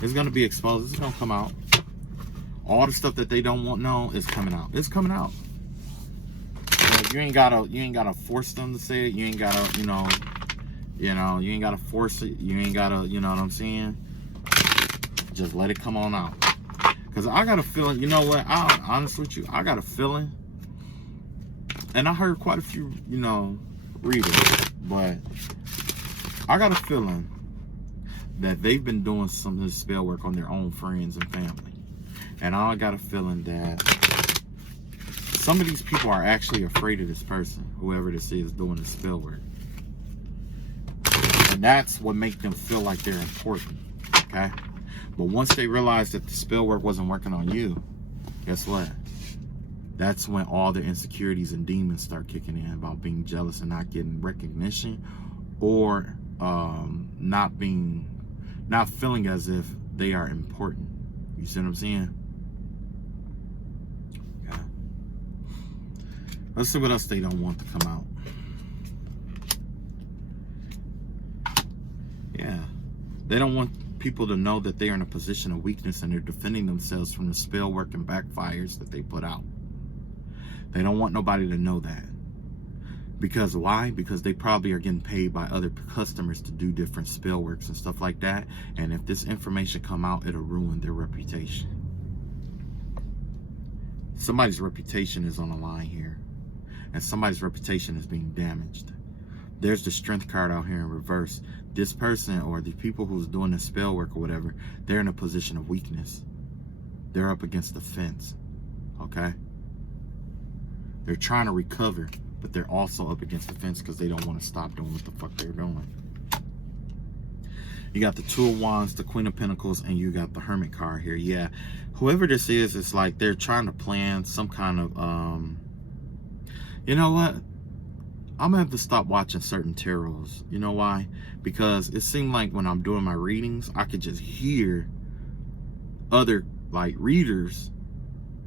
It's gonna be exposed. It's gonna come out. All the stuff that they don't want know is coming out. It's coming out. So you ain't gotta force them to say it. You ain't gotta, you ain't gotta force it. You ain't gotta, you know what I'm saying? Just let it come on out. Cause I got a feeling, you know what? I'll honest with you, I got a feeling, and I heard quite a few, readers, but I got a feeling that they've been doing some of this spell work on their own friends and family. And I got a feeling that some of these people are actually afraid of this person, whoever this is doing the spell work. And that's what makes them feel like they're important, okay? But once they realize that the spell work wasn't working on you, guess what? That's when all their insecurities and demons start kicking in about being jealous and not getting recognition, or not feeling as if they are important. You see what I'm saying? Okay. Let's see what else they don't want to come out. Yeah. They don't want people to know that they are in a position of weakness and they're defending themselves from the spell work and backfires that they put out. They don't want nobody to know that. Because why? Because they probably are getting paid by other customers to do different spell works and stuff like that. And if this information come out, it'll ruin their reputation. Somebody's reputation is on the line here. And somebody's reputation is being damaged. There's the Strength card out here in reverse. This person or the people who's doing the spell work or whatever, they're in a position of weakness. They're up against the fence. Okay? They're trying to recover, but they're also up against the fence because they don't want to stop doing what the fuck they're doing. You got the Two of Wands, the Queen of Pentacles, and you got the Hermit card here. Yeah, whoever this is, it's like they're trying to plan some kind of, you know what? I'm gonna have to stop watching certain tarots. You know why? Because it seemed like when I'm doing my readings, I could just hear other like readers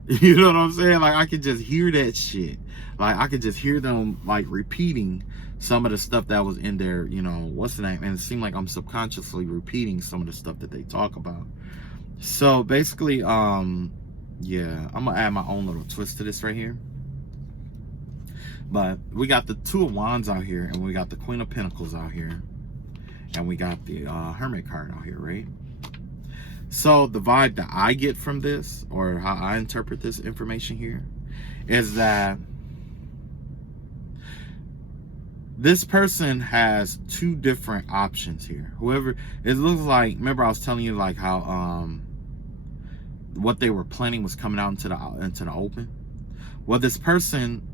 You know what I'm saying? Like, I could just hear that shit. Like, I could just hear them, like, repeating some of the stuff that was in there, you know, what's the name? And it seemed like I'm subconsciously repeating some of the stuff that they talk about. So, basically, yeah, I'm going to add my own little twist to this right here. But we got the Two of Wands out here, and we got the Queen of Pentacles out here. And we got the Hermit card out here, right? So the vibe that I get from this, or how I interpret this information here, is that this person has two different options here. Whoever, it looks like, remember I was telling you like how what they were planning was coming out into the open. Well, this person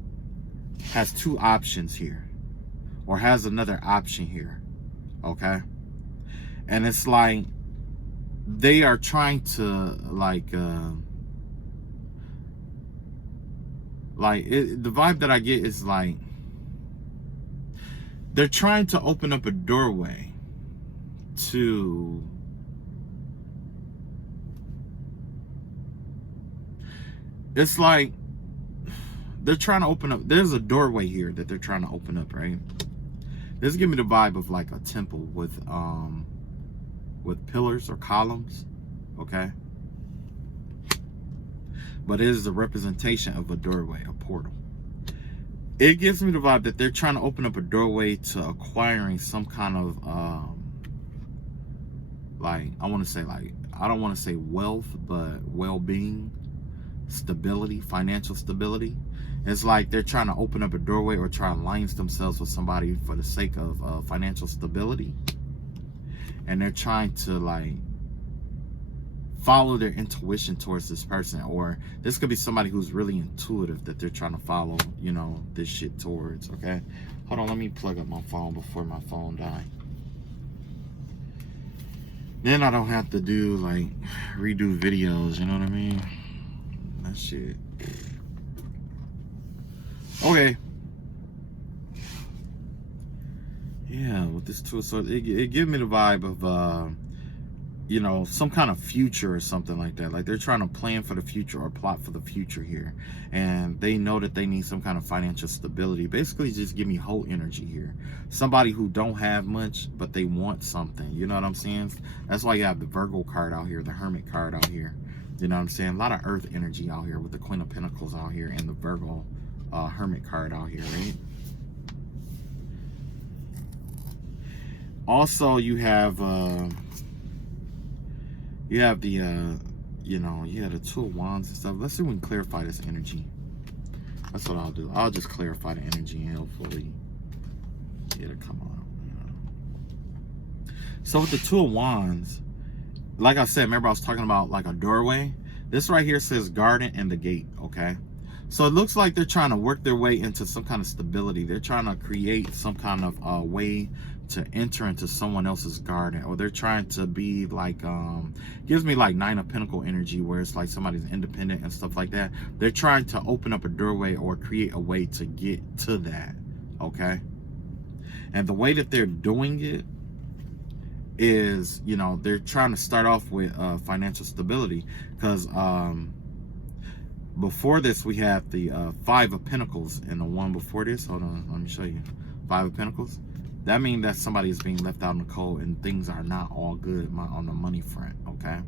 has two options here, or has another option here, okay? And it's like they are trying to the vibe that I get is like they're trying to open up a doorway to it's like they're trying to open up, there's a doorway here that they're trying to open up, right? This gives me the vibe of like a temple with pillars or columns, okay? But it is a representation of a doorway, a portal. It gives me the vibe that they're trying to open up a doorway to acquiring some kind of like, I want to say like, I don't want to say wealth, but well-being, stability, financial stability. It's like they're trying to open up a doorway or try to align themselves with somebody for the sake of financial stability. And they're trying to like follow their intuition towards this person, or this could be somebody who's really intuitive that they're trying to follow, you know, this shit towards, okay? Hold on, let me plug up my phone before my phone dies. Then I don't have to do like redo videos, you know what I mean? That shit. Okay. Yeah, with this tool, so it gives me the vibe of you know, some kind of future or something like that. Like they're trying to plan for the future or plot for the future here, and they know that they need some kind of financial stability. Basically, just give me whole energy here. Somebody who don't have much, but they want something. You know what I'm saying? That's why you have the Virgo card out here, the Hermit card out here. You know what I'm saying? A lot of earth energy out here with the Queen of Pentacles out here and the Virgo Hermit card out here, right? Also, you have the you know, you have the Two of Wands and stuff. Let's see if we can clarify this energy. That's what I'll do. I'll just clarify the energy and hopefully it'll come on. You know? So with the Two of Wands, like I said, remember I was talking about like a doorway. This right here says garden and the gate, okay? So it looks like they're trying to work their way into some kind of stability. They're trying to create some kind of way to enter into someone else's garden, or they're trying to be like gives me like Nine of Pentacles energy, where it's like somebody's independent and stuff like that. They're trying to open up a doorway or create a way to get to that, okay? And the way that they're doing it is, you know, they're trying to start off with financial stability, because before this we have the Five of Pentacles, and the one before this, hold on, let me show you. Five of Pentacles. That means that somebody is being left out in the cold and things are not all good on the money front, okay?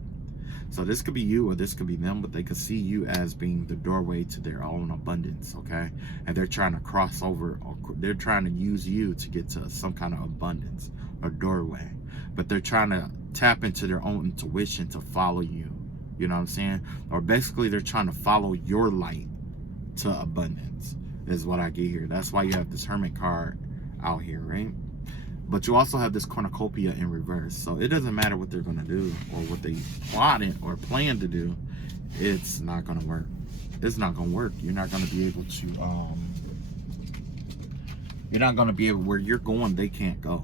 So this could be you or this could be them, but they could see you as being the doorway to their own abundance, okay? And they're trying to cross over, or they're trying to use you to get to some kind of abundance or doorway. But they're trying to tap into their own intuition to follow you. You know what I'm saying? Or basically they're trying to follow your light to abundance is what I get here. That's why you have this Hermit card out here, right? But you also have this cornucopia in reverse. So it doesn't matter what they're going to do or what they plotted or plan to do. It's not going to work. It's not going to work. You're not going to be able to, you're not going to be able, where you're going, they can't go.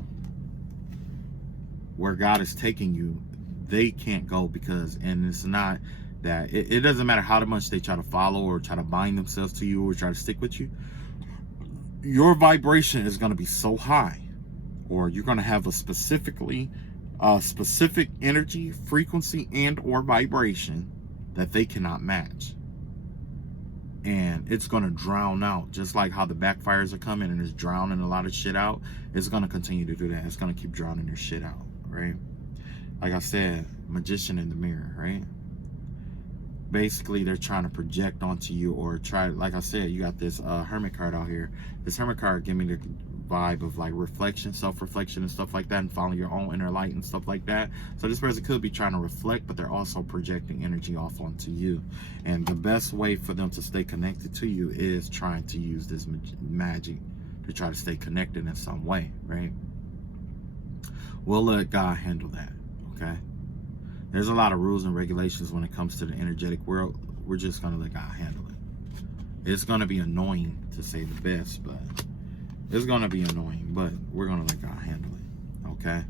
Where God is taking you, they can't go, because, and it's not that, it doesn't matter how much they try to follow or try to bind themselves to you or try to stick with you. Your vibration is going to be so high, or you're going to have a specific energy, frequency, and or vibration that they cannot match. and it's going to drown out, just like how the backfires are coming and it's drowning a lot of shit out. It's going to continue to do that. It's going to keep drowning their shit out, right? Like I said, magician in the mirror, right? Basically, they're trying to project onto you, or try, like I said, you got this hermit card out here. This hermit card give me the vibe of like reflection, self-reflection and stuff like that, and following your own inner light and stuff like that. So this person could be trying to reflect, but they're also projecting energy off onto you. And the best way for them to stay connected to you is trying to use this magic to try to stay connected in some way, right? We'll let God handle that, okay? There's a lot of rules and regulations when it comes to the energetic world. We're just going to let God handle it. It's going to be annoying, to say the best, but it's going to be annoying, but we're going to let God handle it, okay?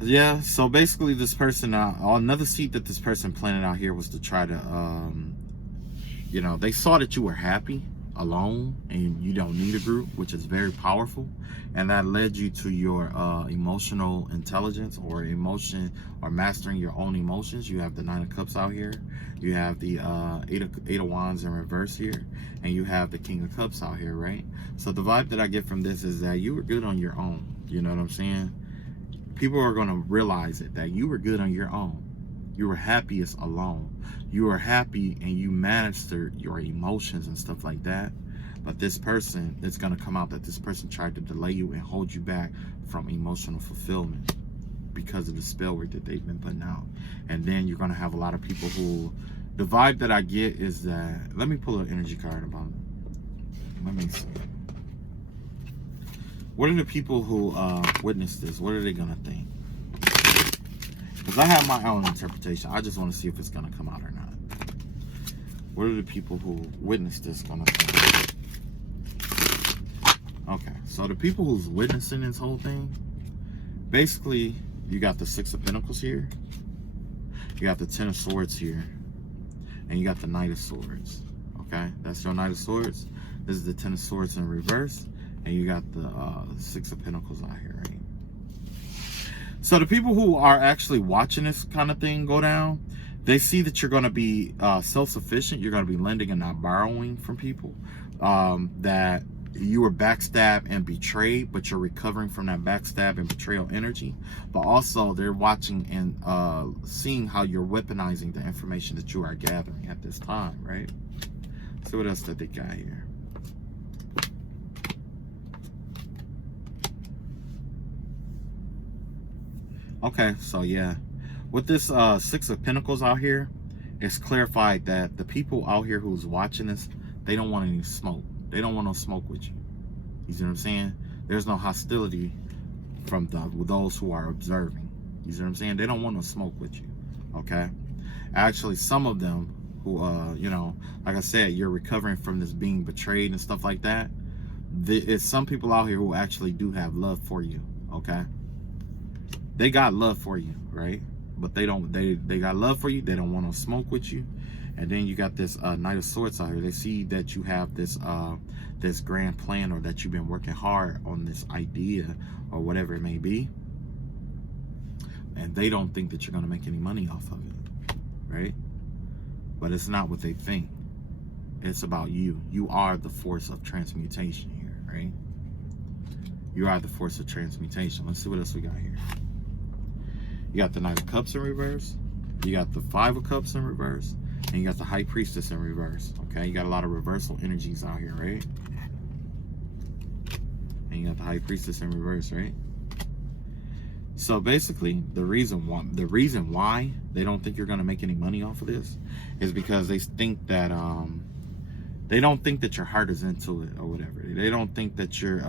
Yeah, so basically this person, another seed that this person planted out here was to try to, you know, they saw that you were happy alone and you don't need a group, which is very powerful, and that led you to your emotional intelligence, or mastering your own emotions. You have the 9 of Cups out here, you have the eight of Wands in reverse here, and you have the King of Cups out here, right? So the vibe that I get from this is that you were good on your own. You know what I'm saying? People are going to realize it, that you were good on your own. You were happiest alone. You were happy and you mastered your emotions and stuff like that. But this person, it's going to come out that this person tried to delay you and hold you back from emotional fulfillment because of the spell work that they've been putting out. And then you're going to have a lot of people who, the vibe that I get is that, let me pull an energy card about it. Let me see. What are the people who witness this? What are they going to think? Because I have my own interpretation. I just want to see if it's going to come out or not. What are the people who witness this going to think? Okay, so the people who's witnessing this whole thing, basically, you got the 6 of Pentacles here, you got the 10 of Swords here, and you got the Knight of Swords. Okay, that's your Knight of Swords. This is the 10 of Swords in reverse, and you got the 6 of Pentacles out here, right? So the people who are actually watching this kind of thing go down, they see that you're going to be self-sufficient. You're going to be lending and not borrowing from people. That you were backstabbed and betrayed, but you're recovering from that backstab and betrayal energy. But also they're watching and seeing how you're weaponizing the information that you are gathering at this time, right? See what else that they got here. Okay, so yeah, with this 6 of Pentacles out here, it's clarified that the people out here who's watching this, they don't want any smoke. They don't want no smoke with you. You see what I'm saying? There's no hostility from those who are observing. You see what I'm saying? They don't want no smoke with you. Okay? Actually, some of them who, you know, like I said, you're recovering from this being betrayed and stuff like that. It's some people out here who actually do have love for you. Okay? They got love for you, right? But they got love for you. They don't want no smoke with you. And then you got this Knight of Swords out here. They see that you have this this grand plan, or that you've been working hard on this idea or whatever it may be. And they don't think that you're going to make any money off of it, right? But it's not what they think. It's about you. You are the force of transmutation here, right? You are the force of transmutation. Let's see what else we got here. You got the Knight of Cups in reverse. You got the 5 of Cups in reverse. And you got the High Priestess in reverse. Okay, you got a lot of reversal energies out here, right? And you got the High Priestess in reverse, right? So basically, the reason why they don't think you're going to make any money off of this is because they think that they don't think that your heart is into it or whatever. They don't think that you're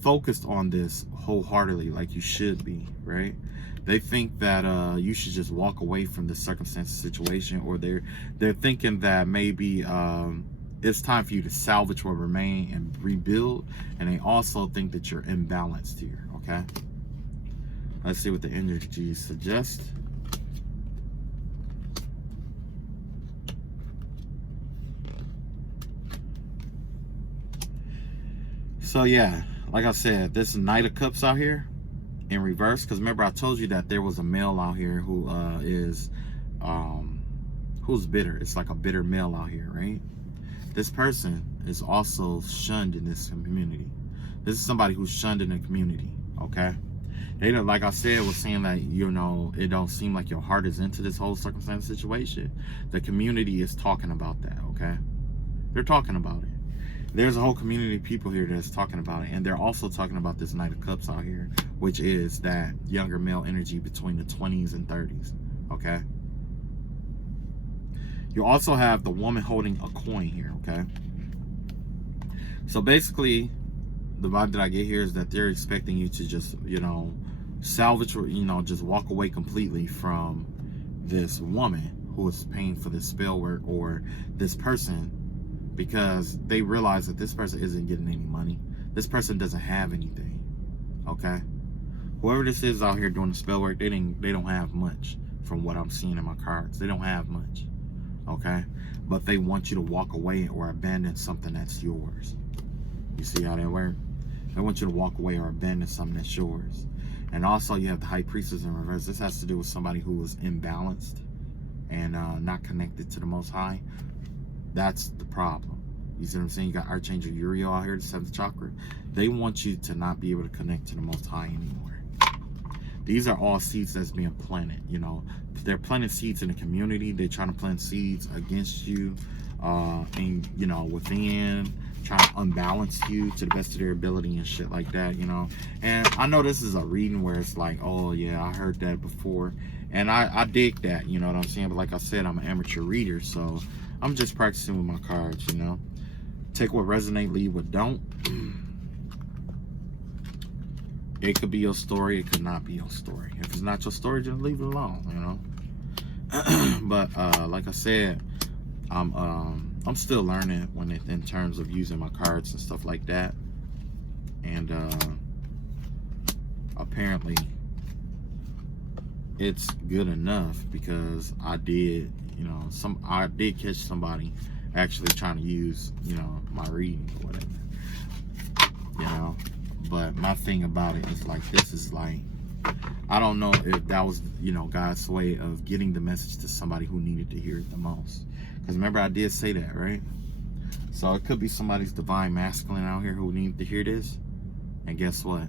focused on this wholeheartedly like you should be, right? They think that you should just walk away from the circumstance situation, or they're thinking that maybe it's time for you to salvage what remains and rebuild. And they also think that you're imbalanced here. Okay, let's see what the energy suggests. So yeah, like I said, this Knight of Cups out here in reverse, because remember I told you that there was a male out here who who's bitter. It's like a bitter male out here, right? This person is also shunned in this community. This is somebody who's shunned in the community, okay? They don't, like I said, was saying that, you know, it don't seem like your heart is into this whole circumstance situation. The community is talking about that, okay? They're talking about it. There's a whole community of people here that's talking about it, and they're also talking about this Knight of Cups out here, which is that younger male energy between the 20s and 30s, okay? You also have the woman holding a coin here, okay? So basically, the vibe that I get here is that they're expecting you to just, you know, salvage, or, you know, just walk away completely from this woman who is paying for this spell work, or this person, because they realize that this person isn't getting any money. This person doesn't have anything, okay? Whoever this is out here doing the spell work, they don't have much from what I'm seeing in my cards. They don't have much, okay? But they want you to walk away or abandon something that's yours. You see how that works? They want you to walk away or abandon something that's yours. And also you have the High Priestess in reverse. This has to do with somebody who is imbalanced and not connected to the Most High. That's the problem. You see what I'm saying? You got Archangel Uriel out here, the 7th chakra. They want you to not be able to connect to the Most High anymore. These are all seeds that's being planted, you know. They're planting seeds in the community. They're trying to plant seeds against you, and, you know, within, trying to unbalance you to the best of their ability and shit like that, you know. And I know this is a reading where it's like, oh yeah, I heard that before. And I dig that, you know what I'm saying? But like I said, I'm an amateur reader, so I'm just practicing with my cards, you know. Take what resonate, leave what don't. It could be your story, it could not be your story. If it's not your story, just leave it alone, you know. But like I said, I'm still learning in terms of using my cards and stuff like that. And apparently it's good enough, because I did, you know, I did catch somebody actually trying to use, you know, my reading or whatever, you know. But my thing about it is like, this is like, I don't know if that was, you know, God's way of getting the message to somebody who needed to hear it the most. Because remember, I did say that, right? So it could be somebody's divine masculine out here who needed to hear this. And guess what?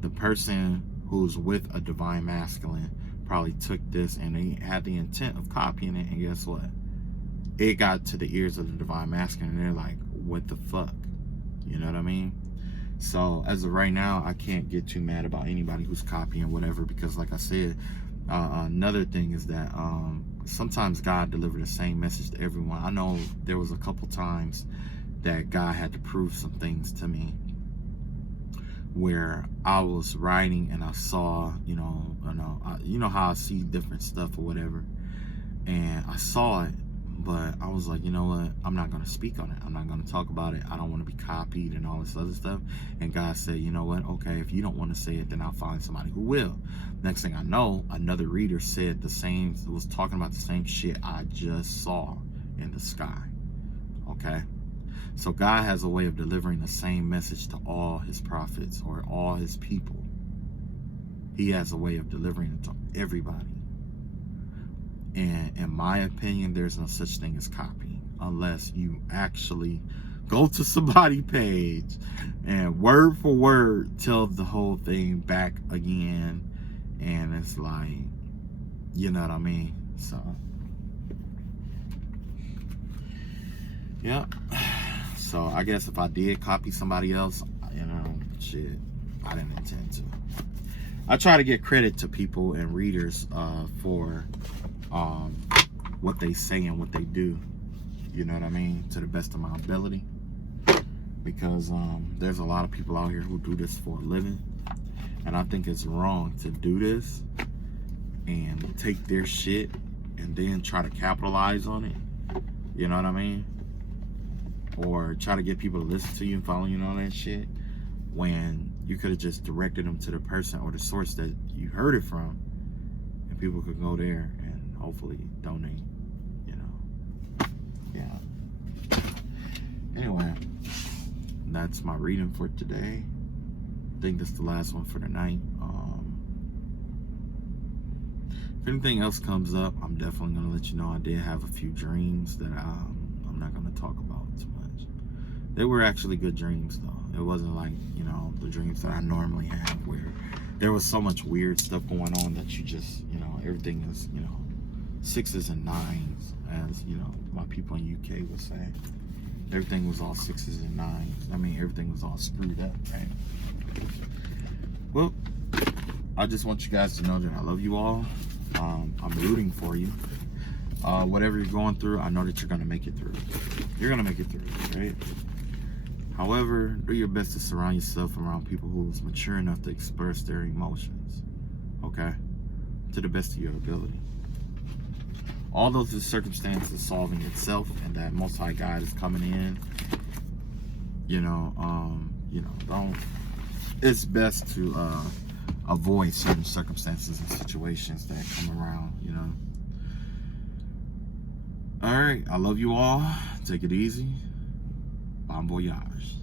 The person who's with a divine masculine probably took this and they had the intent of copying it. And guess what? It got to the ears of the divine masculine and they're like, what the fuck? You know what I mean? So as of right now, I can't get too mad about anybody who's copying whatever, because like I said, another thing is that sometimes God delivered the same message to everyone. I know there was a couple times that God had to prove some things to me, where I was writing and I saw, you know how I see different stuff or whatever, and I saw it, but I was like, you know what, I'm not going to speak on it. I'm not going to talk about it. I don't want to be copied and all this other stuff. And God said, you know what, okay, if you don't want to say it, then I'll find somebody who will. Next thing I know, another reader said was talking about the same shit I just saw in the sky. Okay? So God has a way of delivering the same message to all his prophets or all his people. He has a way of delivering it to everybody. And in my opinion, there's no such thing as copying, unless you actually go to somebody's page and word for word tell the whole thing back again. And it's like, you know what I mean? So, yeah. So I guess if I did copy somebody else, you know, shit, I didn't intend to. I try to get credit to people and readers for what they say and what they do, you know what I mean, to the best of my ability, because there's a lot of people out here who do this for a living, and I think it's wrong to do this and take their shit and then try to capitalize on it, you know what I mean, or try to get people to listen to you and follow you and all that shit, when you could have just directed them to the person or the source that you heard it from, and people could go there and hopefully donate, you know. Yeah. Anyway, that's my reading for today. I think that's the last one for the night. If anything else comes up, I'm definitely going to let you know. I did have a few dreams that I'm not going to talk about too much. They were actually good dreams, though. It wasn't like, you know, the dreams that I normally have where there was so much weird stuff going on that you just, you know, everything is, you know, 6s and 9s, as, you know, my people in UK would say. Everything was all 6s and 9s. I mean, everything was all screwed up, right? Well, I just want you guys to know that I love you all. I'm rooting for you. Whatever you're going through, I know that you're going to make it through. You're going to make it through, right? However, do your best to surround yourself around people who's mature enough to express their emotions, okay? To the best of your ability. Although the circumstance is solving itself and that Most High God is coming in, you know, don't. It's best to avoid certain circumstances and situations that come around, you know. All right, I love you all. Take it easy. Bon voyage.